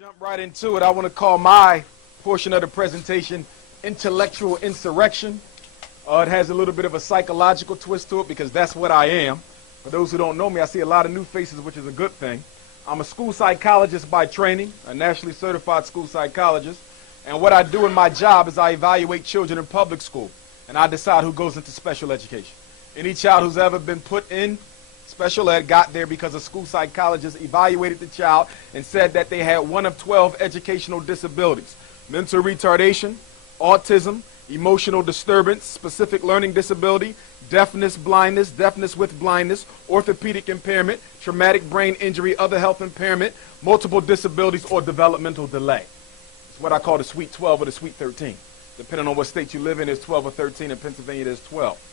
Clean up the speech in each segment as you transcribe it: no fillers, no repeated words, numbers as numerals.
Jump right into it. I want to call my portion of the presentation Intellectual Insurrection. It has a little bit of a psychological twist to it because that's what I am. For those who don't know me, I see a lot of new faces, which is a good thing. I'm a school psychologist by training, a nationally certified school psychologist. And what I do in my job is I evaluate children in public school, and I decide who goes into special education. Any child who's ever been put in special ed got there because a school psychologist evaluated the child and said that they had one of 12 educational disabilities: mental retardation, autism, emotional disturbance, specific learning disability, deafness with blindness, orthopedic impairment, traumatic brain injury, other health impairment, multiple disabilities, or developmental delay. It's what I call the Sweet 12 or the Sweet 13. Depending on what state you live in, it's 12 or 13. In Pennsylvania, there's 12.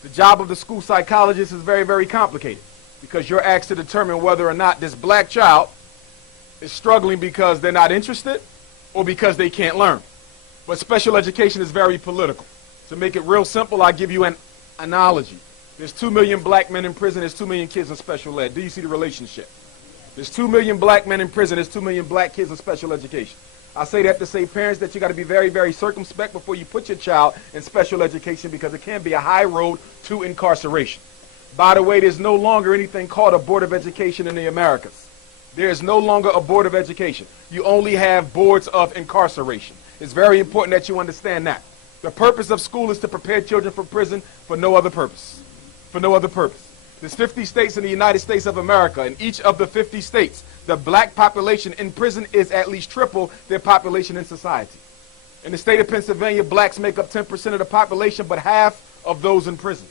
The job of the school psychologist is very, very complicated because you're asked to determine whether or not this black child is struggling because they're not interested or because they can't learn. But special education is very political. To make it real simple, I'll give you an analogy. There's 2 million black men in prison, there's 2 million kids in special ed. Do you see the relationship? There's 2 million black men in prison, there's 2 million black kids in special education. I say that to say, parents, that you got to be very, very circumspect before you put your child in special education because it can be a high road to incarceration. By the way, there's no longer anything called a Board of Education in the Americas. There is no longer a Board of Education. You only have boards of incarceration. It's very important that you understand that. The purpose of school is to prepare children for prison for no other purpose. For no other purpose. There's 50 states in the United States of America. In each of the 50 states, the black population in prison is at least triple their population in society. In the state of Pennsylvania, blacks make up 10% of the population, but half of those in prison.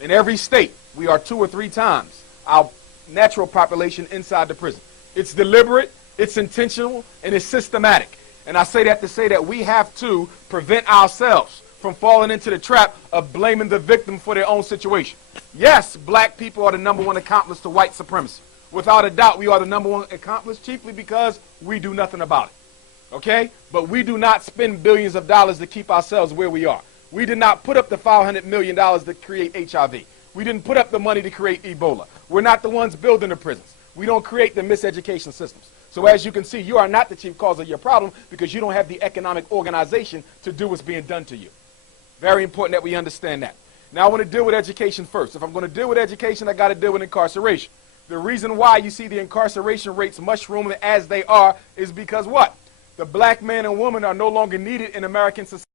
In every state, we are 2 or 3 times our natural population inside the prison. It's deliberate, it's intentional, and it's systematic. And I say that to say that we have to prevent ourselves from falling into the trap of blaming the victim for their own situation. Yes, black people are the #1 accomplice to white supremacy. Without a doubt, we are the #1 accomplice chiefly because we do nothing about it. Okay? But we do not spend billions of dollars to keep ourselves where we are. We did not put up the $500 million to create HIV. We didn't put up the money to create Ebola. We're not the ones building the prisons. We don't create the miseducation systems. So as you can see, you are not the chief cause of your problem because you don't have the economic organization to do what's being done to you. Very important that we understand that. Now I want to deal with education first. If I'm going to deal with education, I got to deal with incarceration. The reason why you see the incarceration rates mushrooming as they are is because what? The black man and woman are no longer needed in American society.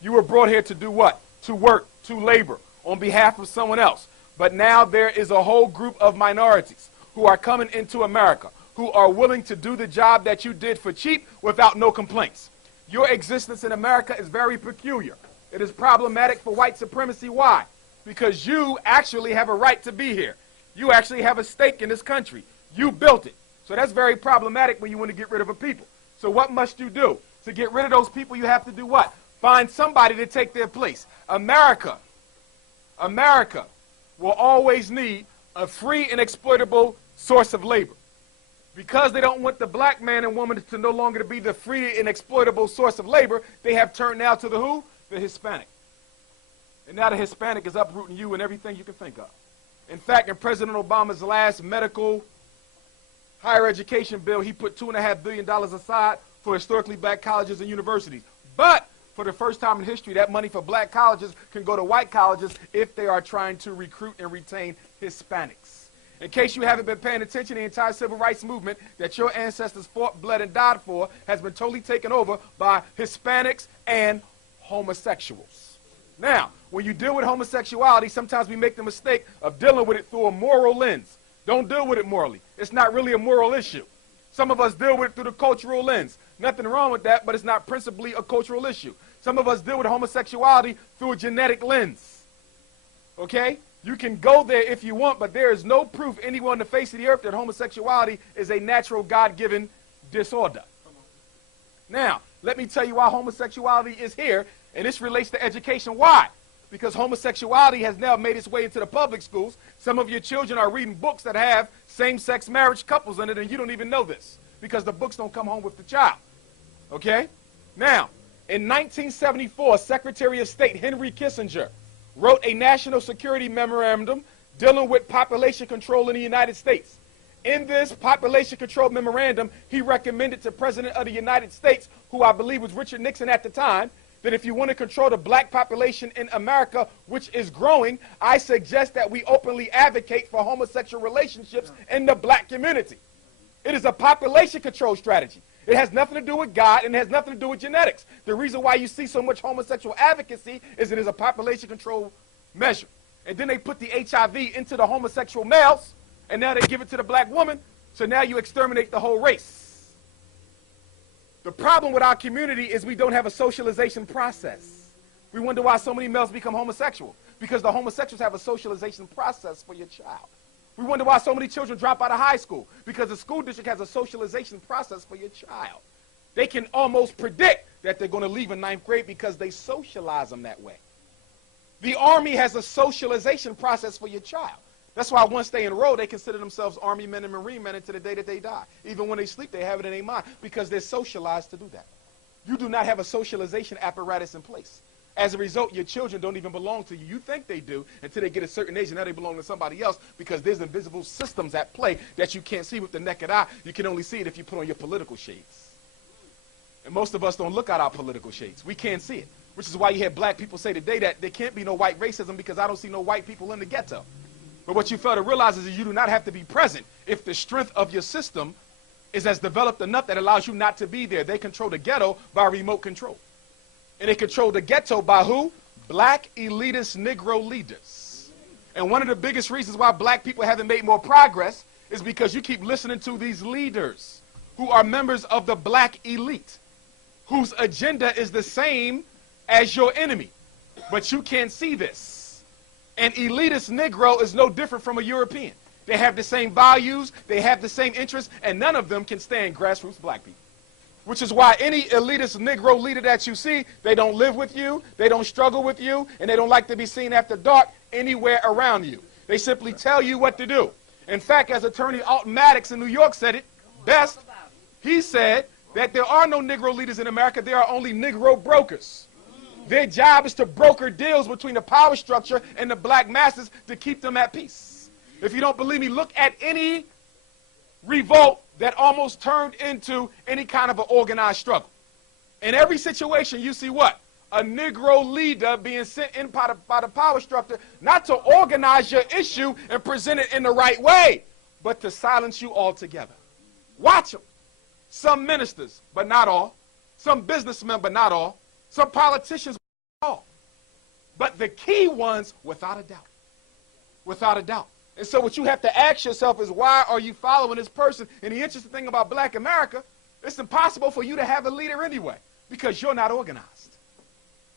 You were brought here to do what? To work, to labor on behalf of someone else. But now there is a whole group of minorities who are coming into America who are willing to do the job that you did for cheap without no complaints. Your existence in America is very peculiar. It is problematic for white supremacy. Why? Because you actually have a right to be here. You actually have a stake in this country. You built it. So that's very problematic when you want to get rid of a people. So what must you do? To get rid of those people, you have to do what? Find somebody to take their place. America will always need a free and exploitable source of labor. Because they don't want the black man and woman to no longer be the free and exploitable source of labor, they have turned now to the who? The Hispanic. And now the Hispanic is uprooting you and everything you can think of. In fact, in President Obama's last medical higher education bill, he put $2.5 billion aside for historically black colleges and universities. But for the first time in history, that money for black colleges can go to white colleges if they are trying to recruit and retain Hispanics. In case you haven't been paying attention, the entire civil rights movement that your ancestors fought, bled, and died for has been totally taken over by Hispanics and homosexuals. Now, when you deal with homosexuality, sometimes we make the mistake of dealing with it through a moral lens. Don't deal with it morally. It's not really a moral issue. Some of us deal with it through the cultural lens. Nothing wrong with that, but it's not principally a cultural issue. Some of us deal with homosexuality through a genetic lens. Okay? You can go there if you want, but there is no proof anywhere on the face of the earth that homosexuality is a natural God-given disorder. Now, let me tell you why homosexuality is here, and this relates to education. Why? Because homosexuality has now made its way into the public schools. Some of your children are reading books that have same-sex marriage couples in it, and you don't even know this because the books don't come home with the child. Okay? Now, in 1974, Secretary of State Henry Kissinger wrote a national security memorandum dealing with population control in the United States. In this population control memorandum, he recommended to President of the United States, who I believe was Richard Nixon at the time, that if you want to control the black population in America, which is growing, I suggest that we openly advocate for homosexual relationships in the black community. It is a population control strategy. It has nothing to do with God, and it has nothing to do with genetics. The reason why you see so much homosexual advocacy is it is a population control measure. And then they put the HIV into the homosexual males, and now they give it to the black woman, so now you exterminate the whole race. The problem with our community is we don't have a socialization process. We wonder why so many males become homosexual, because the homosexuals have a socialization process for your child. We wonder why so many children drop out of high school, because the school district has a socialization process for your child. They can almost predict that they're going to leave in 9th grade because they socialize them that way. The Army has a socialization process for your child. That's why once they enroll, they consider themselves Army men and Marine men until the day that they die. Even when they sleep, they have it in their mind because they're socialized to do that. You do not have a socialization apparatus in place. As a result, your children don't even belong to you. You think they do until they get a certain age, and now they belong to somebody else because there's invisible systems at play that you can't see with the naked eye. You can only see it if you put on your political shades. And most of us don't look at our political shades. We can't see it, which is why you hear black people say today that there can't be no white racism because I don't see no white people in the ghetto. But what you fail to realize is that you do not have to be present if the strength of your system is as developed enough that allows you not to be there. They control the ghetto by remote control. And they control the ghetto by who? Black elitist Negro leaders. And one of the biggest reasons why black people haven't made more progress is because you keep listening to these leaders who are members of the black elite, whose agenda is the same as your enemy. But you can't see this. An elitist Negro is no different from a European. They have the same values, they have the same interests, and none of them can stand grassroots black people. Which is why any elitist Negro leader that you see, they don't live with you, they don't struggle with you, and they don't like to be seen after dark anywhere around you. They simply tell you what to do. In fact, as Attorney Alton Maddox in New York said it best, he said that there are no Negro leaders in America, there are only Negro brokers. Their job is to broker deals between the power structure and the black masses to keep them at peace. If you don't believe me, look at any revolt that almost turned into any kind of an organized struggle. In every situation, you see what? A Negro leader being sent in by the power structure, not to organize your issue and present it in the right way, but to silence you altogether. Watch them. Some ministers, but not all. Some businessmen, but not all. Some politicians, but not all. But the key ones, without a doubt. Without a doubt. And so what you have to ask yourself is, why are you following this person? And the interesting thing about black America, it's impossible for you to have a leader anyway, because you're not organized.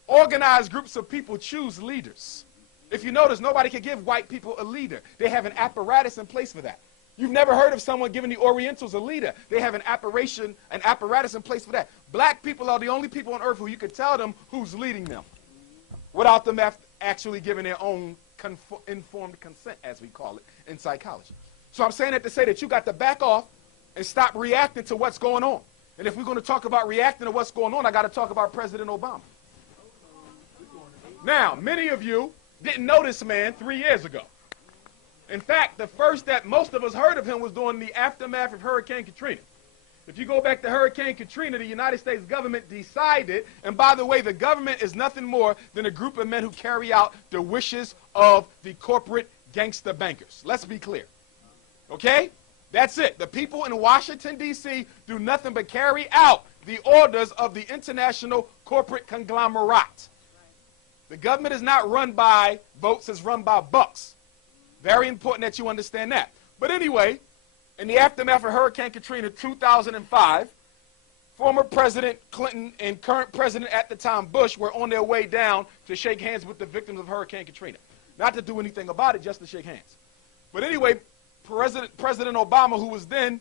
Organized groups of people choose leaders. If you notice, nobody can give white people a leader. They have an apparatus in place for that. You've never heard of someone giving the Orientals a leader. They have an apparatus in place for that. Black people are the only people on earth who you could tell them who's leading them without them actually giving their own informed consent, as we call it in psychology. So I'm saying that to say that you got to back off and stop reacting to what's going on. And if we're going to talk about reacting to what's going on, I got to talk about President Obama. Now, many of you didn't know this man 3 years ago. In fact, the first that most of us heard of him was during the aftermath of Hurricane Katrina. If you go back to Hurricane Katrina, the United States government decided, and by the way, the government is nothing more than a group of men who carry out the wishes of the corporate gangster bankers. Let's be clear. Okay? That's it. The people in Washington, D.C. do nothing but carry out the orders of the international corporate conglomerate. The government is not run by votes, it's run by bucks. Very important that you understand that. But anyway, in the aftermath of Hurricane Katrina 2005, former President Clinton and current president at the time, Bush, were on their way down to shake hands with the victims of Hurricane Katrina. Not to do anything about it, just to shake hands. But anyway, President Obama, who was then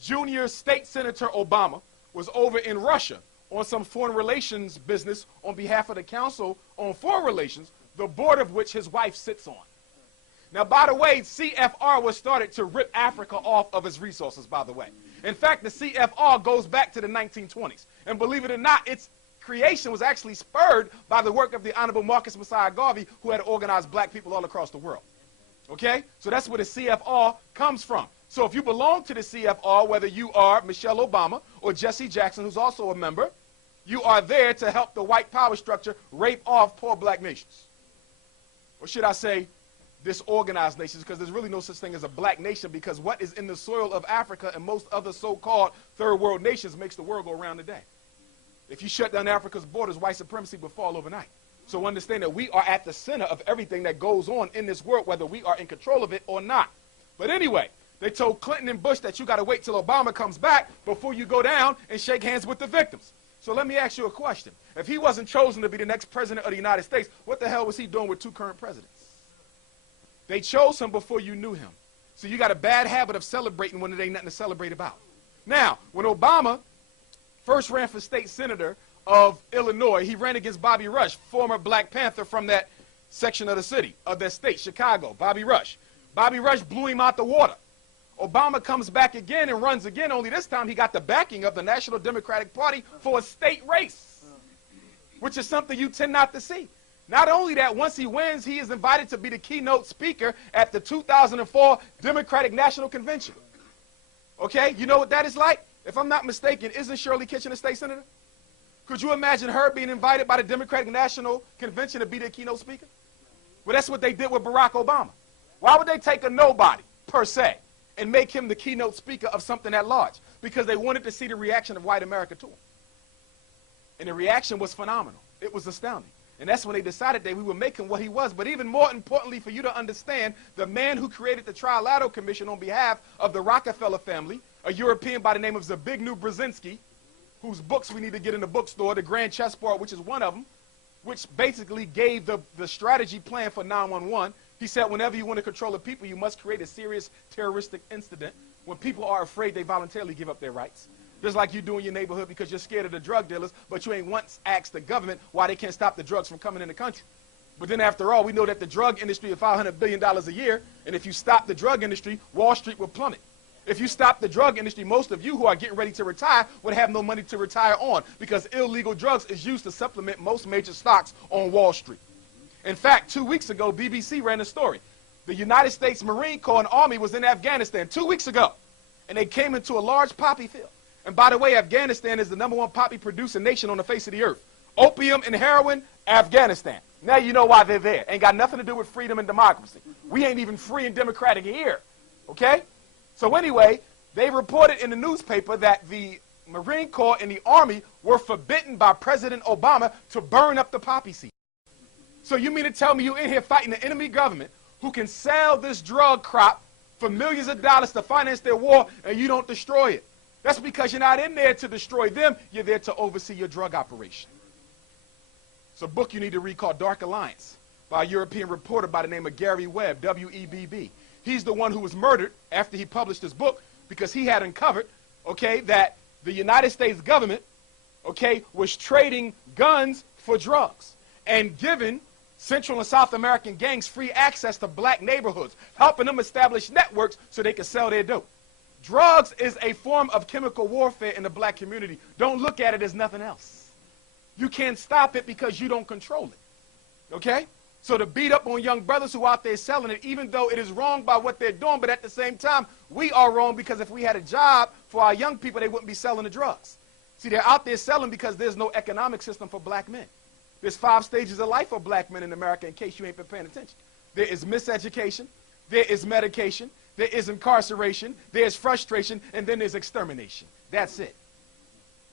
Junior State Senator Obama, was over in Russia on some foreign relations business on behalf of the Council on Foreign Relations, the board of which his wife sits on. Now, by the way, CFR was started to rip Africa off of its resources, by the way. In fact, the CFR goes back to the 1920s. And believe it or not, its creation was actually spurred by the work of the Honorable Marcus Messiah Garvey, who had organized black people all across the world. Okay? So that's where the CFR comes from. So if you belong to the CFR, whether you are Michelle Obama or Jesse Jackson, who's also a member, you are there to help the white power structure rape off poor black nations. Or should I say disorganized nations, because there's really no such thing as a black nation, because what is in the soil of Africa and most other so-called third world nations makes the world go around today. If you shut down Africa's borders, white supremacy would fall overnight. So understand that we are at the center of everything that goes on in this world, whether we are in control of it or not. But anyway, they told Clinton and Bush that you got to wait till Obama comes back before you go down and shake hands with the victims. So let me ask you a question. If he wasn't chosen to be the next president of the United States, what the hell was he doing with two current presidents? They chose him before you knew him. So you got a bad habit of celebrating when there ain't nothing to celebrate about. Now, when Obama first ran for state senator of Illinois, he ran against Bobby Rush, former Black Panther from that section of the city, of that state, Chicago, Bobby Rush. Bobby Rush blew him out the water. Obama comes back again and runs again, only this time he got the backing of the National Democratic Party for a state race, which is something you tend not to see. Not only that, once he wins, he is invited to be the keynote speaker at the 2004 Democratic National Convention. Okay, you know what that is like? If I'm not mistaken, isn't Shirley Kitchen a state senator? Could you imagine her being invited by the Democratic National Convention to be the keynote speaker? Well, that's what they did with Barack Obama. Why would they take a nobody, per se, and make him the keynote speaker of something that large? Because they wanted to see the reaction of white America to him. And the reaction was phenomenal. It was astounding. And that's when they decided that we would make him what he was. But even more importantly, for you to understand, the man who created the Trilateral Commission on behalf of the Rockefeller family, a European by the name of Zbigniew Brzezinski, whose books we need to get in the bookstore, The Grand Chessboard, which is one of them, which basically gave the strategy plan for 911. He said whenever you want to control the people, you must create a serious terroristic incident. When people are afraid, they voluntarily give up their rights. Just like you do in your neighborhood because you're scared of the drug dealers, but you ain't once asked the government why they can't stop the drugs from coming in the country. But then after all, we know that the drug industry is $500 billion a year, and if you stop the drug industry, Wall Street will plummet. If you stop the drug industry, most of you who are getting ready to retire would have no money to retire on, because illegal drugs is used to supplement most major stocks on Wall Street. In fact, 2 weeks ago, BBC ran a story. The United States Marine Corps and Army was in Afghanistan 2 weeks ago, and they came into a large poppy field. And by the way, Afghanistan is the #1 poppy producing nation on the face of the earth. Opium and heroin, Afghanistan. Now you know why they're there. Ain't got nothing to do with freedom and democracy. We ain't even free and democratic here. Okay? So anyway, they reported in the newspaper that the Marine Corps and the Army were forbidden by President Obama to burn up the poppy seed. So you mean to tell me you're in here fighting the enemy government who can sell this drug crop for millions of dollars to finance their war, and you don't destroy it? That's because you're not in there to destroy them. You're there to oversee your drug operation. It's a book you need to read called Dark Alliance by a European reporter by the name of Gary Webb, W-E-B-B. He's the one who was murdered after he published his book because he had uncovered, okay, that the United States government, okay, was trading guns for drugs and giving Central and South American gangs free access to black neighborhoods, helping them establish networks so they could sell their dope. Drugs is a form of chemical warfare in the black community. Don't look at it as nothing else. You can't stop it because you don't control it. Okay? So to beat up on young brothers who are out there selling it, even though it is wrong by what they're doing, but at the same time, we are wrong because if we had a job for our young people, they wouldn't be selling the drugs. See, they're out there selling because there's no economic system for black men. There's 5 stages of life for black men in America, in case you ain't been paying attention. There is miseducation, there is medication, there is incarceration, there's frustration, and then there's extermination. That's it.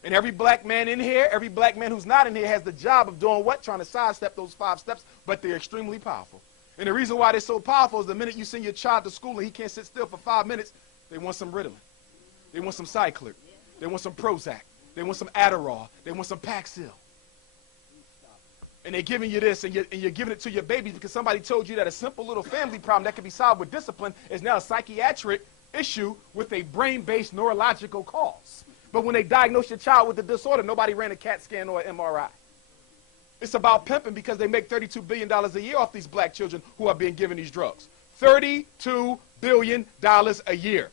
And every black man in here, every black man who's not in here has the job of doing what? Trying to sidestep those 5 steps, but they're extremely powerful. And the reason why they're so powerful is the minute you send your child to school and he can't sit still for 5 minutes, they want some Ritalin. They want some Cyclic. They want some Prozac. They want some Adderall. They want some Paxil. And they're giving you this, and you're giving it to your baby because somebody told you that a simple little family problem that can be solved with discipline is now a psychiatric issue with a brain-based neurological cause. But when they diagnose your child with the disorder, nobody ran a CAT scan or an MRI. It's about pimping because they make $32 billion a year off these black children who are being given these drugs. $32 billion a year.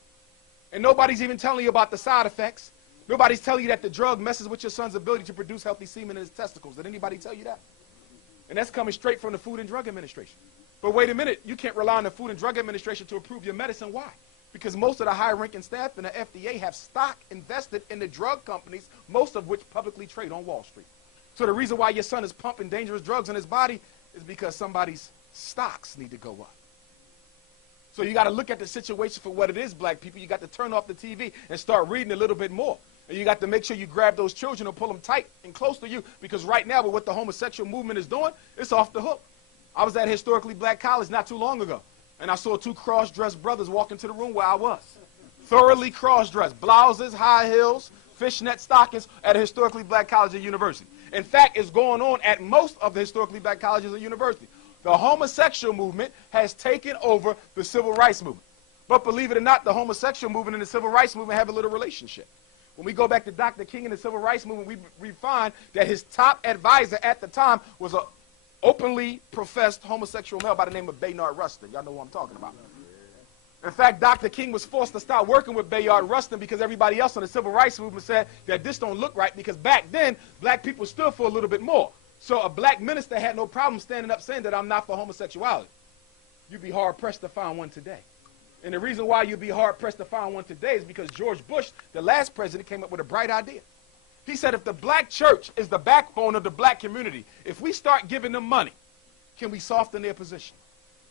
And nobody's even telling you about the side effects. Nobody's telling you that the drug messes with your son's ability to produce healthy semen in his testicles. Did anybody tell you that? And that's coming straight from the Food and Drug Administration. But wait a minute, you can't rely on the Food and Drug Administration to approve your medicine. Why? Because most of the high-ranking staff in the FDA have stock invested in the drug companies, most of which publicly trade on Wall Street. So the reason why your son is pumping dangerous drugs in his body is because somebody's stocks need to go up. So you got to look at the situation for what it is, black people. You got to turn off the TV and start reading a little bit more. And you got to make sure you grab those children and pull them tight and close to you, because right now with what the homosexual movement is doing, it's off the hook. I was at historically black college not too long ago, and I saw two cross-dressed brothers walk into the room where I was. Thoroughly cross-dressed, blouses, high heels, fishnet stockings at a historically black college and university. In fact, it's going on at most of the historically black colleges and universities. The homosexual movement has taken over the civil rights movement. But believe it or not, the homosexual movement and the civil rights movement have a little relationship. When we go back to Dr. King and the civil rights movement, we find that his top advisor at the time was an openly professed homosexual male by the name of Bayard Rustin. Y'all know who I'm talking about. In fact, Dr. King was forced to start working with Bayard Rustin because everybody else in the civil rights movement said that this don't look right, because back then, black people stood for a little bit more. So a black minister had no problem standing up saying that I'm not for homosexuality. You'd be hard-pressed to find one today. And the reason why you'd be hard-pressed to find one today is because George Bush, the last president, came up with a bright idea. He said, if the black church is the backbone of the black community, if we start giving them money, can we soften their position?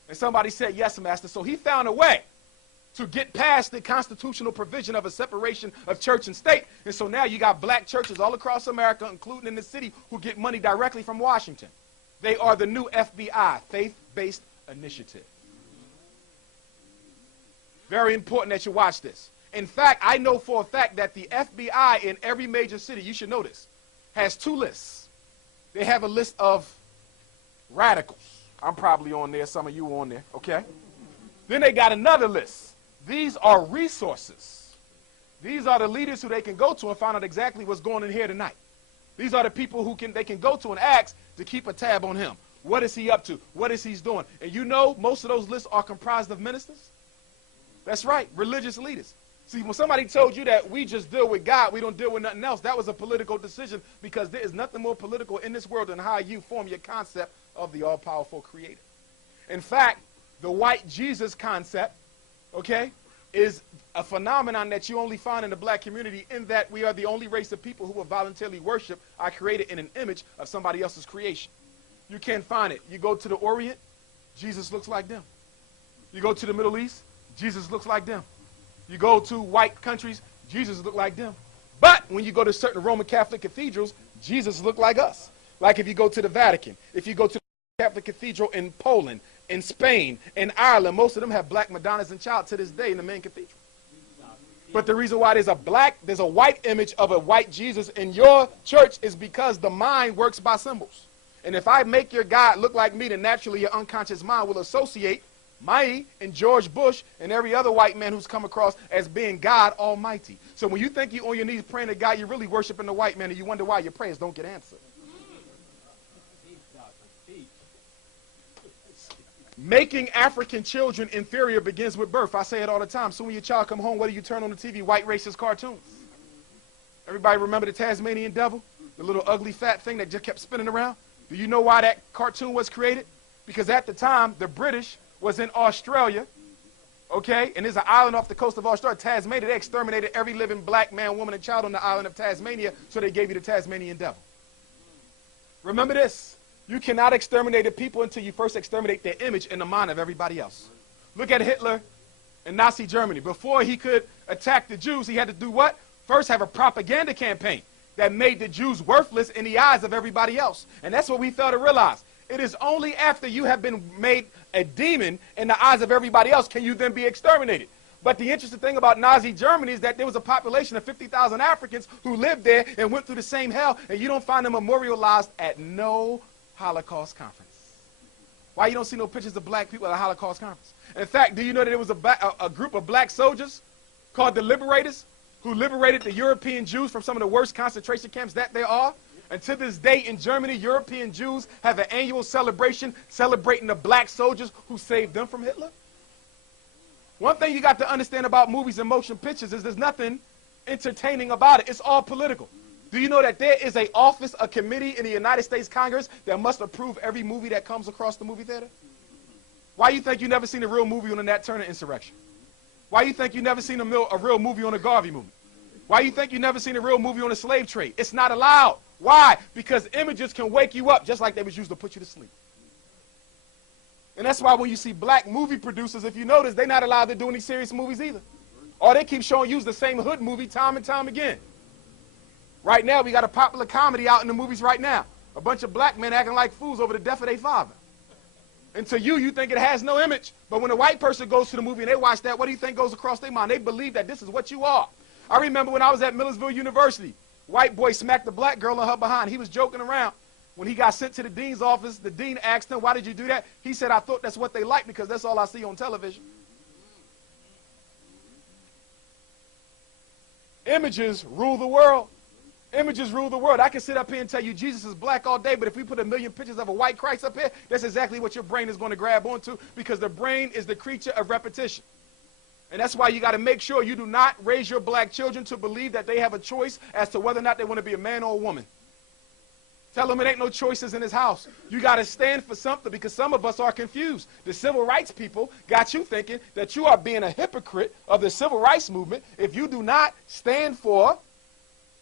And somebody said, yes, Master. So he found a way to get past the constitutional provision of a separation of church and state. And so now you got black churches all across America, including in the city, who get money directly from Washington. They are the new FBI, faith-based initiative. Very important that you watch this. In fact, I know for a fact that the FBI in every major city, you should know this, has two lists. They have a list of radicals. I'm probably on there. Some of you are on there, okay? Then they got another list. These are resources. These are the leaders who they can go to and find out exactly what's going on here tonight. These are the people who they can go to and ask to keep a tab on him. What is he up to? What is he doing? And you know, most of those lists are comprised of ministers. That's right, religious leaders. See, when somebody told you that we just deal with God, we don't deal with nothing else, that was a political decision, because there is nothing more political in this world than how you form your concept of the all-powerful creator. In fact, the white Jesus concept, okay, is a phenomenon that you only find in the black community, in that we are the only race of people who will voluntarily worship our creator in an image of somebody else's creation. You can't find it. You go to the Orient, Jesus looks like them. You go to the Middle East, Jesus looks like them. You go to white countries, Jesus look like them. But when you go to certain Roman Catholic cathedrals, Jesus look like us. Like if you go to the Vatican, if you go to the Catholic Cathedral in Poland, in Spain, in Ireland, most of them have black Madonnas and Child to this day in the main cathedral. But the reason why there's a white image of a white Jesus in your church is because the mind works by symbols. And if I make your God look like me, then naturally your unconscious mind will associate me and George Bush and every other white man who's come across as being God Almighty. So when you think you're on your knees praying to God, you're really worshiping the white man, and you wonder why your prayers don't get answered. Making African children inferior begins with birth. I say it all the time. So when your child come home, what do you turn on the TV? White racist cartoons. Everybody remember the Tasmanian devil? The little ugly fat thing that just kept spinning around? Do you know why that cartoon was created? Because at the time, the British was in Australia, okay? And there's an island off the coast of Australia, Tasmania. They exterminated every living black man, woman, and child on the island of Tasmania, so they gave you the Tasmanian devil. Remember this. You cannot exterminate a people until you first exterminate their image in the mind of everybody else. Look at Hitler in Nazi Germany. Before he could attack the Jews, he had to do what? First have a propaganda campaign that made the Jews worthless in the eyes of everybody else. And that's what we fail to realize. It is only after you have been made a demon in the eyes of everybody else can you then be exterminated. But the interesting thing about Nazi Germany is that there was a population of 50,000 Africans who lived there and went through the same hell, and you don't find them memorialized at no Holocaust conference. Why you don't see no pictures of black people at a Holocaust conference? In fact, do you know that there was a group of black soldiers called the Liberators who liberated the European Jews from some of the worst concentration camps that there are? And to this day in Germany, European Jews have an annual celebration celebrating the black soldiers who saved them from Hitler. One thing you got to understand about movies and motion pictures is there's nothing entertaining about it. It's all political. Do you know that there is an office, a committee in the United States Congress that must approve every movie that comes across the movie theater? Why you think you never seen a real movie on the Nat Turner insurrection? Why you think you never seen a real movie on the Garvey movement? Why you think you never seen a real movie on the slave trade? It's not allowed. Why? Because images can wake you up just like they was used to put you to sleep. And that's why when you see black movie producers, if you notice, they're not allowed to do any serious movies either. Or they keep showing you the same hood movie time and time again. Right now, we got a popular comedy out in the movies right now. A bunch of black men acting like fools over the death of their father. And to you, you think it has no image. But when a white person goes to the movie and they watch that, what do you think goes across their mind? They believe that this is what you are. I remember when I was at Millersville University, white boy smacked the black girl in her behind. He was joking around. When he got sent to the dean's office, the dean asked him, why did you do that? He said, I thought that's what they like because that's all I see on television. Images rule the world. Images rule the world. I can sit up here and tell you Jesus is black all day, but if we put a million pictures of a white Christ up here, that's exactly what your brain is going to grab onto, because the brain is the creature of repetition. And that's why you got to make sure you do not raise your black children to believe that they have a choice as to whether or not they want to be a man or a woman. Tell them it ain't no choices in this house. You got to stand for something, because some of us are confused. The civil rights people got you thinking that you are being a hypocrite of the civil rights movement if you do not stand for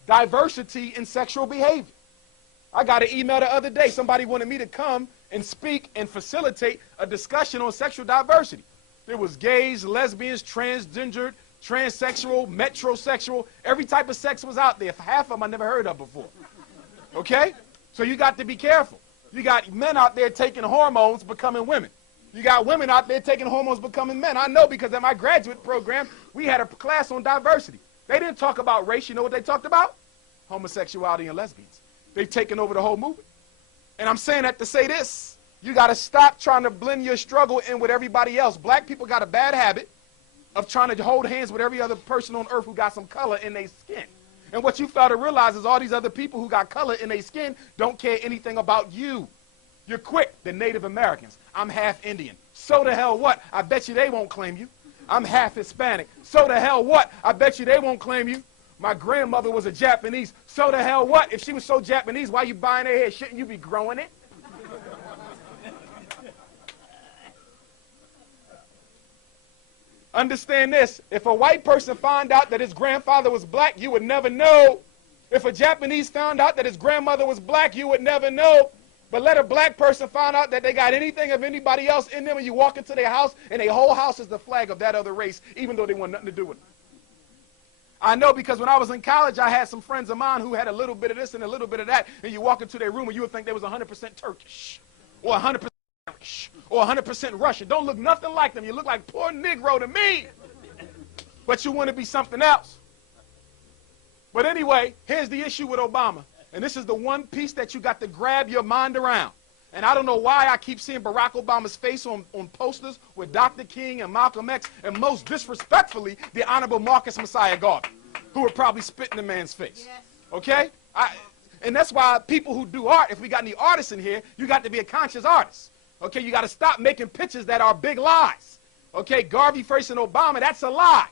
diversity in sexual behavior. I got an email the other day. Somebody wanted me to come and speak and facilitate a discussion on sexual diversity. There was gays, lesbians, transgendered, transsexual, metrosexual. Every type of sex was out there. Half of them I never heard of before. Okay? So you got to be careful. You got men out there taking hormones, becoming women. You got women out there taking hormones, becoming men. I know, because at my graduate program, we had a class on diversity. They didn't talk about race. You know what they talked about? Homosexuality and lesbians. They've taken over the whole movement. And I'm saying that to say this. You got to stop trying to blend your struggle in with everybody else. Black people got a bad habit of trying to hold hands with every other person on earth who got some color in their skin. And what you fail to realize is all these other people who got color in their skin don't care anything about you. You're quick, the Native Americans. I'm half Indian. So the hell what? I bet you they won't claim you. I'm half Hispanic. So the hell what? I bet you they won't claim you. My grandmother was a Japanese. So the hell what? If she was so Japanese, why you buying her hair? Shouldn't you be growing it? Understand this. If a white person found out that his grandfather was black, you would never know. If a Japanese found out that his grandmother was black, you would never know. But let a black person find out that they got anything of anybody else in them, and you walk into their house, and their whole house is the flag of that other race, even though they want nothing to do with it. I know, because when I was in college, I had some friends of mine who had a little bit of this and a little bit of that, and you walk into their room, and you would think they was 100% Turkish, or 100% Irish, or 100% Russian. Don't look nothing like them. You look like poor Negro to me. But you want to be something else. But anyway, here's the issue with Obama. And this is the one piece that you got to grab your mind around. And I don't know why I keep seeing Barack Obama's face on posters with Dr. King and Malcolm X, and most disrespectfully, the Honorable Marcus Messiah Garvey, who would probably spit in the man's face. Okay? And that's why people who do art, if we got any artists in here, you got to be a conscious artist. Okay? You got to stop making pictures that are big lies. Okay? Garvey facing Obama, that's a lie.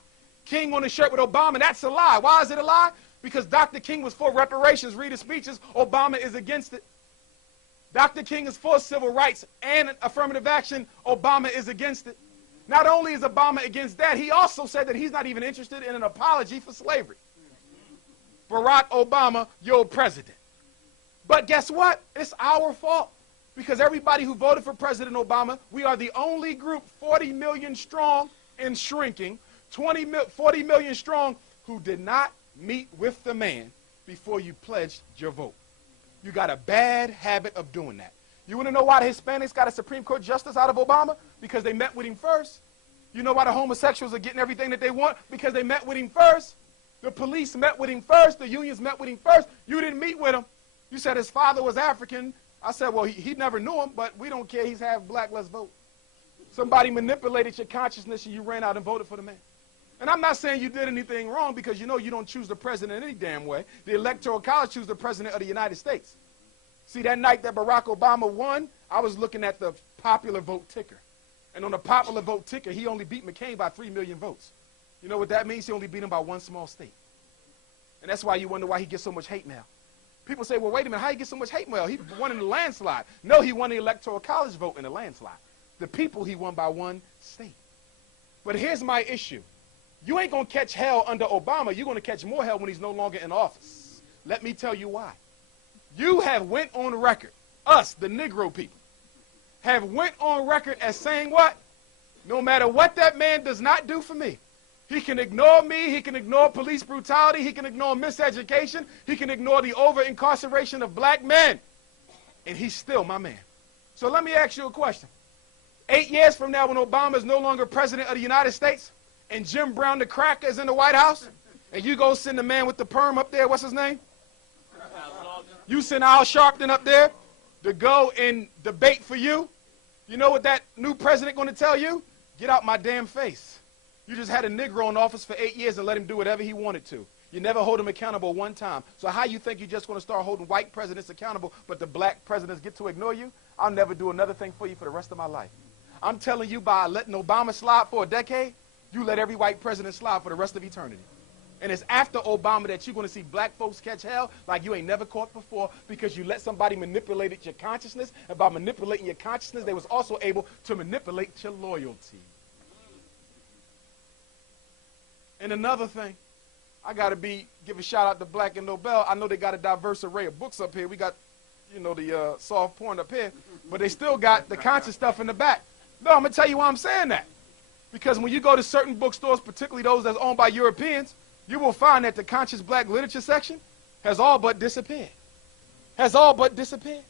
King on the shirt with Obama, that's a lie. Why is it a lie? Because Dr. King was for reparations, read his speeches. Obama is against it. Dr. King is for civil rights and affirmative action. Obama is against it. Not only is Obama against that, he also said that he's not even interested in an apology for slavery. Barack Obama, your president. But guess what? It's our fault. Because everybody who voted for President Obama, we are the only group 40 million strong and shrinking, 40 million strong, who did not meet with the man before you pledged your vote. You got a bad habit of doing that. You want to know why the Hispanics got a Supreme Court justice out of Obama? Because they met with him first. You know why the homosexuals are getting everything that they want? Because they met with him first. The police met with him first. The unions met with him first. You didn't meet with him. You said his father was African. I said, well, he never knew him, but we don't care. He's half black. Let's vote. Somebody manipulated your consciousness and you ran out and voted for the man. And I'm not saying you did anything wrong, because you know you don't choose the president any damn way. The Electoral College chooses the president of the United States. See, that night that Barack Obama won, I was looking at the popular vote ticker. And on the popular vote ticker, he only beat McCain by 3 million votes. You know what that means? He only beat him by one small state. And that's why you wonder why he gets so much hate mail. People say, well, wait a minute, how he get so much hate mail? He won in the landslide. No, he won the Electoral College vote in the landslide. The people, he won by one state. But here's my issue. You ain't going to catch hell under Obama. You're going to catch more hell when he's no longer in office. Let me tell you why. You have went on record, us, the Negro people, have went on record as saying what? No matter what that man does not do for me, he can ignore me, he can ignore police brutality, he can ignore miseducation, he can ignore the over-incarceration of black men, and he's still my man. So let me ask you a question. 8 years from now, when Obama is no longer president of the United States, and Jim Brown the cracker is in the White House, and you go send the man with the perm up there, what's his name? You send Al Sharpton up there to go and debate for you. You know what that new president going to tell you? Get out my damn face. You just had a Negro in office for 8 years and let him do whatever he wanted to. You never hold him accountable one time. So how you think you're just going to start holding white presidents accountable, but the black presidents get to ignore you? I'll never do another thing for you for the rest of my life. I'm telling you, by letting Obama slide for a decade, you let every white president slide for the rest of eternity. And it's after Obama that you're going to see black folks catch hell like you ain't never caught before, because you let somebody manipulate your consciousness, and by manipulating your consciousness, they was also able to manipulate your loyalty. And another thing, I got to give a shout out to Black and Nobel. I know they got a diverse array of books up here. We got, the soft porn up here, but they still got the conscious stuff in the back. No, I'm going to tell you why I'm saying that. Because when you go to certain bookstores, particularly those that's owned by Europeans, you will find that the conscious black literature section has all but disappeared. Has all but disappeared.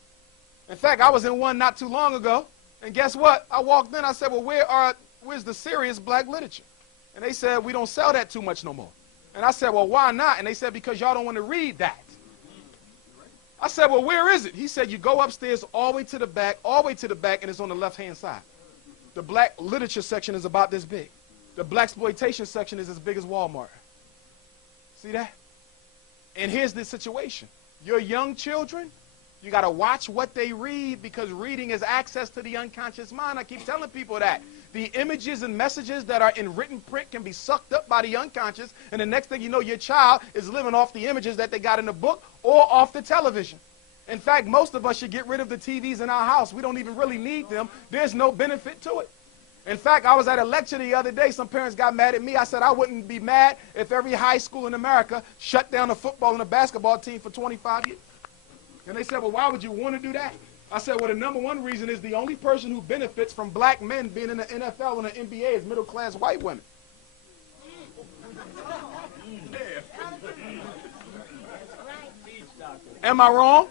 In fact, I was in one not too long ago, and guess what? I walked in, I said, well, where's the serious black literature? And they said, we don't sell that too much no more. And I said, well, why not? And they said, because y'all don't want to read that. I said, well, where is it? He said, you go upstairs all the way to the back, and it's on the left-hand side. The black literature section is about this big. The black exploitation section is as big as Walmart. See that? And here's the situation. Your young children, you got to watch what they read, because reading is access to the unconscious mind. I keep telling people that. The images and messages that are in written print can be sucked up by the unconscious, and the next thing you know, your child is living off the images that they got in the book or off the television. In fact, most of us should get rid of the TVs in our house. We don't even really need them. There's no benefit to it. In fact, I was at a lecture the other day. Some parents got mad at me. I said I wouldn't be mad if every high school in America shut down the football and the basketball team for 25 years. And they said, well, why would you want to do that? I said, well, the number one reason is the only person who benefits from black men being in the NFL and the NBA is middle-class white women. Am I wrong?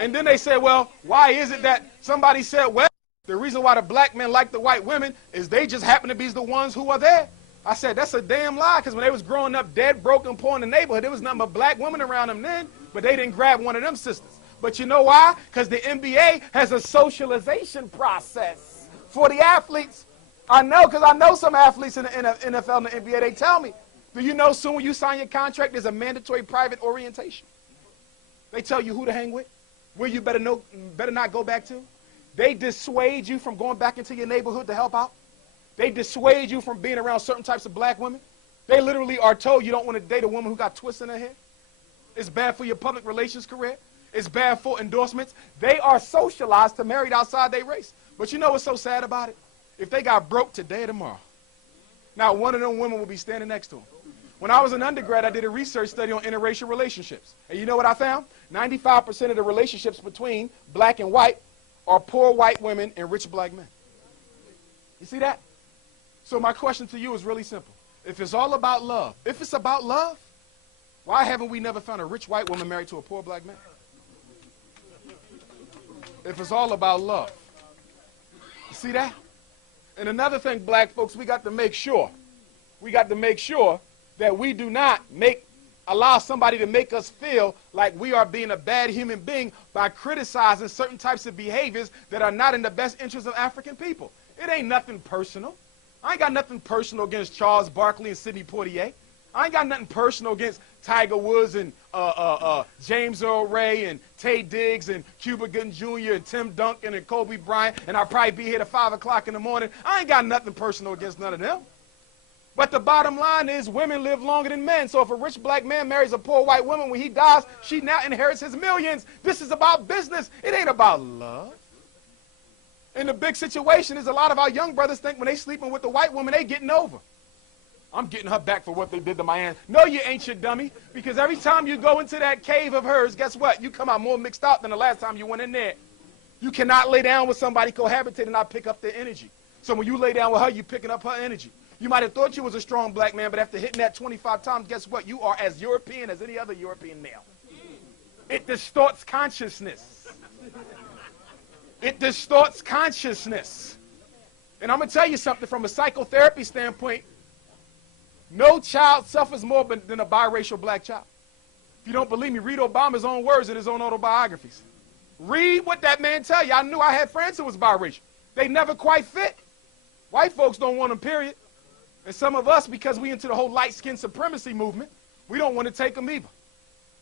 And then they said, well, why is it that somebody said, well, the reason why the black men like the white women is they just happen to be the ones who are there. I said, that's a damn lie, because when they was growing up dead, broken, poor in the neighborhood, there was nothing but black women around them then, but they didn't grab one of them sisters. But you know why? Because the NBA has a socialization process for the athletes. I know, because I know some athletes in the NFL and the NBA, they tell me, do you know soon when you sign your contract, there's a mandatory private orientation? They tell you who to hang with, where you better not go back to. They dissuade you from going back into your neighborhood to help out. They dissuade you from being around certain types of black women. They literally are told you don't want to date a woman who got twists in her hair. It's bad for your public relations career. It's bad for endorsements. They are socialized to married outside their race. But you know what's so sad about it? If they got broke today or tomorrow, now one of them women will be standing next to them. When I was an undergrad, I did a research study on interracial relationships. And you know what I found? 95% of the relationships between black and white are poor white women and rich black men. You see that? So my question to you is really simple. If it's all about love, if it's about love, why haven't we never found a rich white woman married to a poor black man? If it's all about love. You see that? And another thing, black folks, we got to make sure that we do not allow somebody to make us feel like we are being a bad human being by criticizing certain types of behaviors that are not in the best interest of African people. It ain't nothing personal. I ain't got nothing personal against Charles Barkley and Sidney Poitier. I ain't got nothing personal against Tiger Woods and James Earl Ray and Tay Diggs and Cuba Gooding Jr. and Tim Duncan and Kobe Bryant, and I'll probably be here till 5 o'clock in the morning. I ain't got nothing personal against none of them. But the bottom line is women live longer than men. So if a rich black man marries a poor white woman, when he dies, she now inherits his millions. This is about business. It ain't about love. And the big situation is a lot of our young brothers think when they sleeping with the white woman, they getting over. I'm getting her back for what they did to my aunt. No, you ain't, you dummy. Because every time you go into that cave of hers, guess what? You come out more mixed out than the last time you went in there. You cannot lay down with somebody, cohabitate, and not pick up their energy. So when you lay down with her, you're picking up her energy. You might have thought you was a strong black man, but after hitting that 25 times, guess what? You are as European as any other European male. It distorts consciousness. It distorts consciousness. And I'm going to tell you something from a psychotherapy standpoint. No child suffers more than a biracial black child. If you don't believe me, read Obama's own words in his own autobiographies. Read what that man tell you. I knew I had friends who was biracial. They never quite fit. White folks don't want them, period. And some of us, because we into the whole light skin supremacy movement, we don't want to take them either.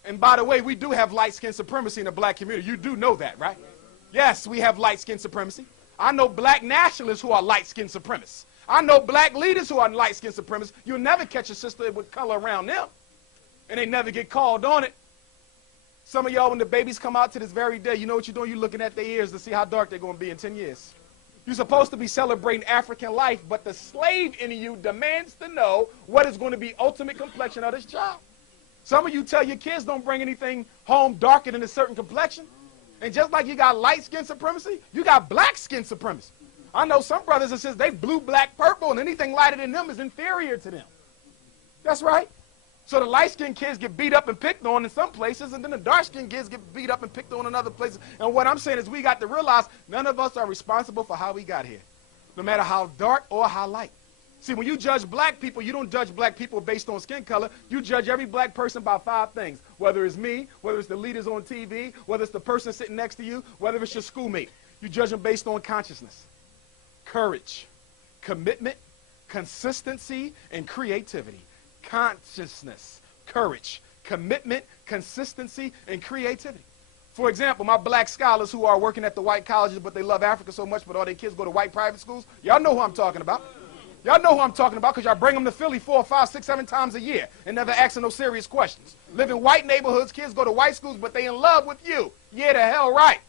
And by the way, we do have light skin supremacy in the black community. You do know that, right? Yes, we have light skin supremacy. I know black nationalists who are light skin supremacists. I know black leaders who are light skin supremacists. You'll never catch a sister with color around them. And they never get called on it. Some of y'all, when the babies come out to this very day, you know what you're doing? You're looking at their ears to see how dark they're going to be in 10 years. You're supposed to be celebrating African life, but the slave in you demands to know what is going to be ultimate complexion of this child. Some of you tell your kids don't bring anything home darker than a certain complexion. And just like you got light skin supremacy, you got black skin supremacy. I know some brothers and sisters, they blue, black, purple, and anything lighter than them is inferior to them. That's right. So the light-skinned kids get beat up and picked on in some places, and then the dark-skinned kids get beat up and picked on in other places. And what I'm saying is we got to realize none of us are responsible for how we got here, no matter how dark or how light. See, when you judge black people, you don't judge black people based on skin color. You judge every black person by 5 things, whether it's me, whether it's the leaders on TV, whether it's the person sitting next to you, whether it's your schoolmate. You judge them based on consciousness, courage, commitment, consistency, and creativity. Consciousness, courage, commitment, consistency, and creativity. For example, my black scholars who are working at the white colleges, but they love Africa so much, but all their kids go to white private schools, y'all know who I'm talking about. Y'all know who I'm talking about because y'all bring them to Philly 4, 5, 6, 7 times a year and never asking no serious questions. Live in white neighborhoods, kids go to white schools, but they in love with you. Yeah, the hell right.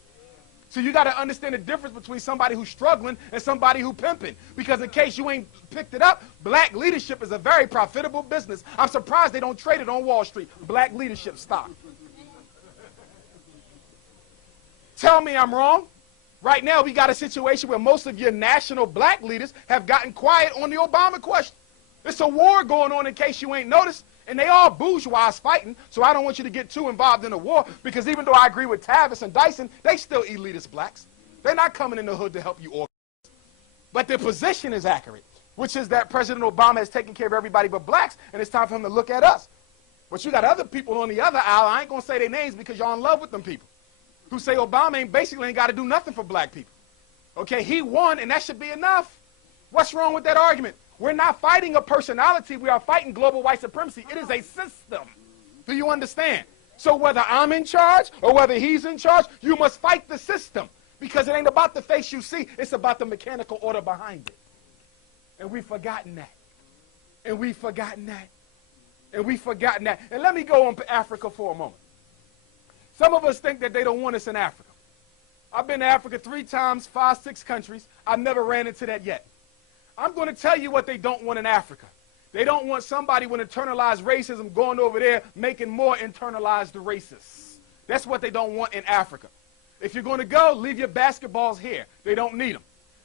So you got to understand the difference between somebody who's struggling and somebody who pimping. Because in case you ain't picked it up, black leadership is a very profitable business. I'm surprised they don't trade it on Wall Street. Black leadership stock. Tell me I'm wrong. Right now we got a situation where most of your national black leaders have gotten quiet on the Obama question. It's a war going on in case you ain't noticed. And they all bourgeois fighting, so I don't want you to get too involved in the war, because even though I agree with Tavis and Dyson, they still elitist blacks. They're not coming in the hood to help you organize. But their position is accurate, which is that President Obama has taken care of everybody but blacks, and it's time for him to look at us. But you got other people on the other aisle, I ain't going to say their names because y'all in love with them people, who say Obama basically ain't got to do nothing for black people. Okay, he won, and that should be enough. What's wrong with that argument? We're not fighting a personality. We are fighting global white supremacy. It is a system. Do you understand? So whether I'm in charge or whether he's in charge, you must fight the system, because it ain't about the face you see. It's about the mechanical order behind it. And we've forgotten that. And we've forgotten that. And we've forgotten that. And let me go on to Africa for a moment. Some of us think that they don't want us in Africa. I've been to Africa 3 times, 5, 6 countries. I've never ran into that yet. I'm going to tell you what they don't want in Africa. They don't want somebody with internalized racism going over there making more internalized racists. That's what they don't want in Africa. If you're going to go, leave your basketballs here. They don't need them.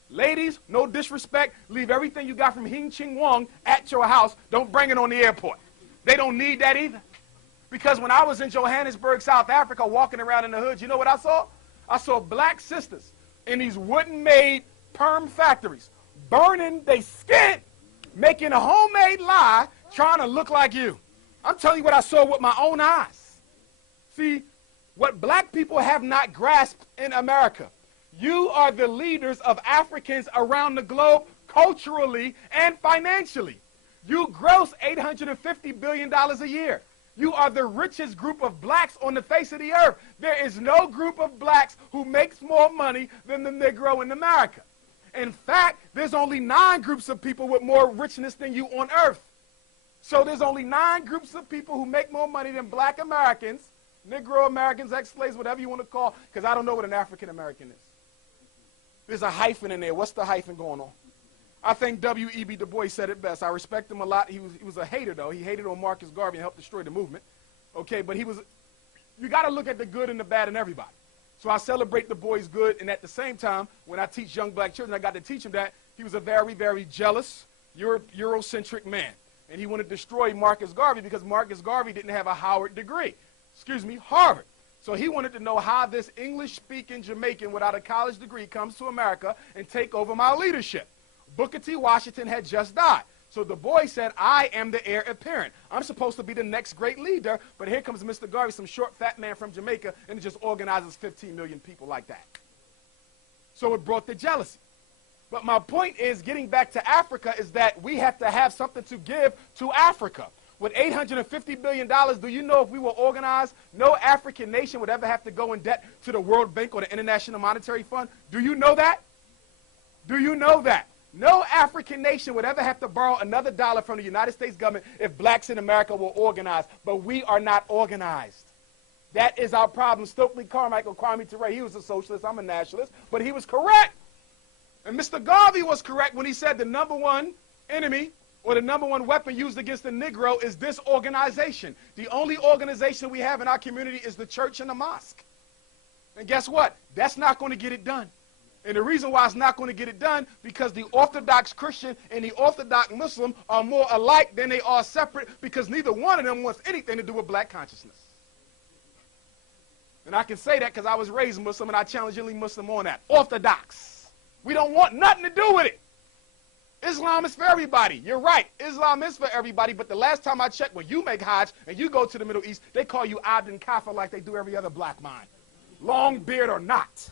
Ladies, no disrespect, leave everything you got from Hing Ching Wong at your house. Don't bring it on the airport. They don't need that either. Because when I was in Johannesburg, South Africa, walking around in the hood, you know what I saw? I saw black sisters in these wooden-made perm factories, burning their skin, making a homemade lie, trying to look like you. I'm telling you what I saw with my own eyes. See, what black people have not grasped in America, you are the leaders of Africans around the globe culturally and financially. You gross $850 billion a year. You are the richest group of blacks on the face of the earth. There is no group of blacks who makes more money than the Negro in America. In fact, there's only 9 groups of people with more richness than you on earth. So there's only 9 groups of people who make more money than black Americans, Negro Americans, ex-slaves, whatever you want to call, because I don't know what an African American is. There's a hyphen in there. What's the hyphen going on? I think W.E.B. Du Bois said it best. I respect him a lot. He was a hater, though. He hated on Marcus Garvey and helped destroy the movement. Okay, but you got to look at the good and the bad in everybody. So I celebrate Du Bois' good, and at the same time, when I teach young black children, I got to teach them that he was a very, very jealous, Eurocentric man. And he wanted to destroy Marcus Garvey because Marcus Garvey didn't have a Howard degree. Harvard. So he wanted to know how this English-speaking Jamaican without a college degree comes to America and take over my leadership. Booker T. Washington had just died. So Du Bois said, I am the heir apparent. I'm supposed to be the next great leader, but here comes Mr. Garvey, some short, fat man from Jamaica, and it just organizes 15 million people like that. So it brought the jealousy. But my point is, getting back to Africa, is that we have to have something to give to Africa. With $850 billion, do you know if we were organized, no African nation would ever have to go in debt to the World Bank or the International Monetary Fund? Do you know that? Do you know that? No African nation would ever have to borrow another dollar from the United States government if blacks in America were organized. But we are not organized. That is our problem. Stokely Carmichael, Kwame Ture, he was a socialist, I'm a nationalist, but he was correct. And Mr. Garvey was correct when he said the number one enemy or the number one weapon used against the Negro is disorganization. The only organization we have in our community is the church and the mosque. And guess what? That's not going to get it done. And the reason why it's not going to get it done, because the Orthodox Christian and the Orthodox Muslim are more alike than they are separate, because neither one of them wants anything to do with black consciousness. And I can say that because I was raised Muslim and I challenge any Muslim on that. Orthodox. We don't want nothing to do with it. Islam is for everybody. You're right. Islam is for everybody, but the last time I checked, when you make Hajj and you go to the Middle East, they call you Abd and Kafir like they do every other black man. Long beard or not.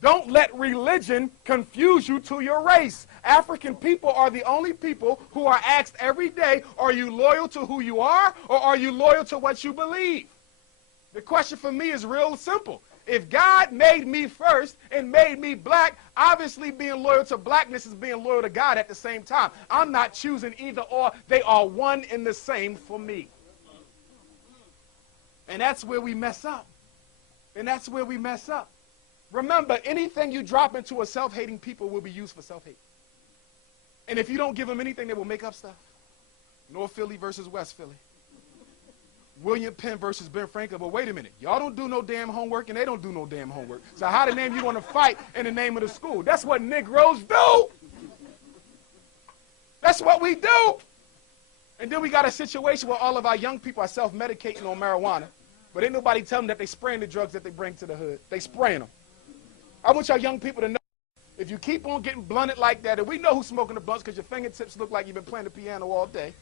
Don't let religion confuse you to your race. African people are the only people who are asked every day, are you loyal to who you are, or are you loyal to what you believe? The question for me is real simple. If God made me first and made me black, obviously being loyal to blackness is being loyal to God at the same time. I'm not choosing either or. They are one and the same for me. And that's where we mess up. And that's where we mess up. Remember, anything you drop into a self-hating people will be used for self-hate. And if you don't give them anything, they will make up stuff. North Philly versus West Philly. William Penn versus Ben Franklin. But wait a minute. Y'all don't do no damn homework, and they don't do no damn homework. So how the name you want to fight in the name of the school? That's what Negroes do. That's what we do. And then we got a situation where all of our young people are self-medicating on marijuana, but ain't nobody telling them that they spraying the drugs that they bring to the hood. They spraying them. I want y'all young people to know, if you keep on getting blunted like that, and we know who's smoking the blunts because your fingertips look like you've been playing the piano all day.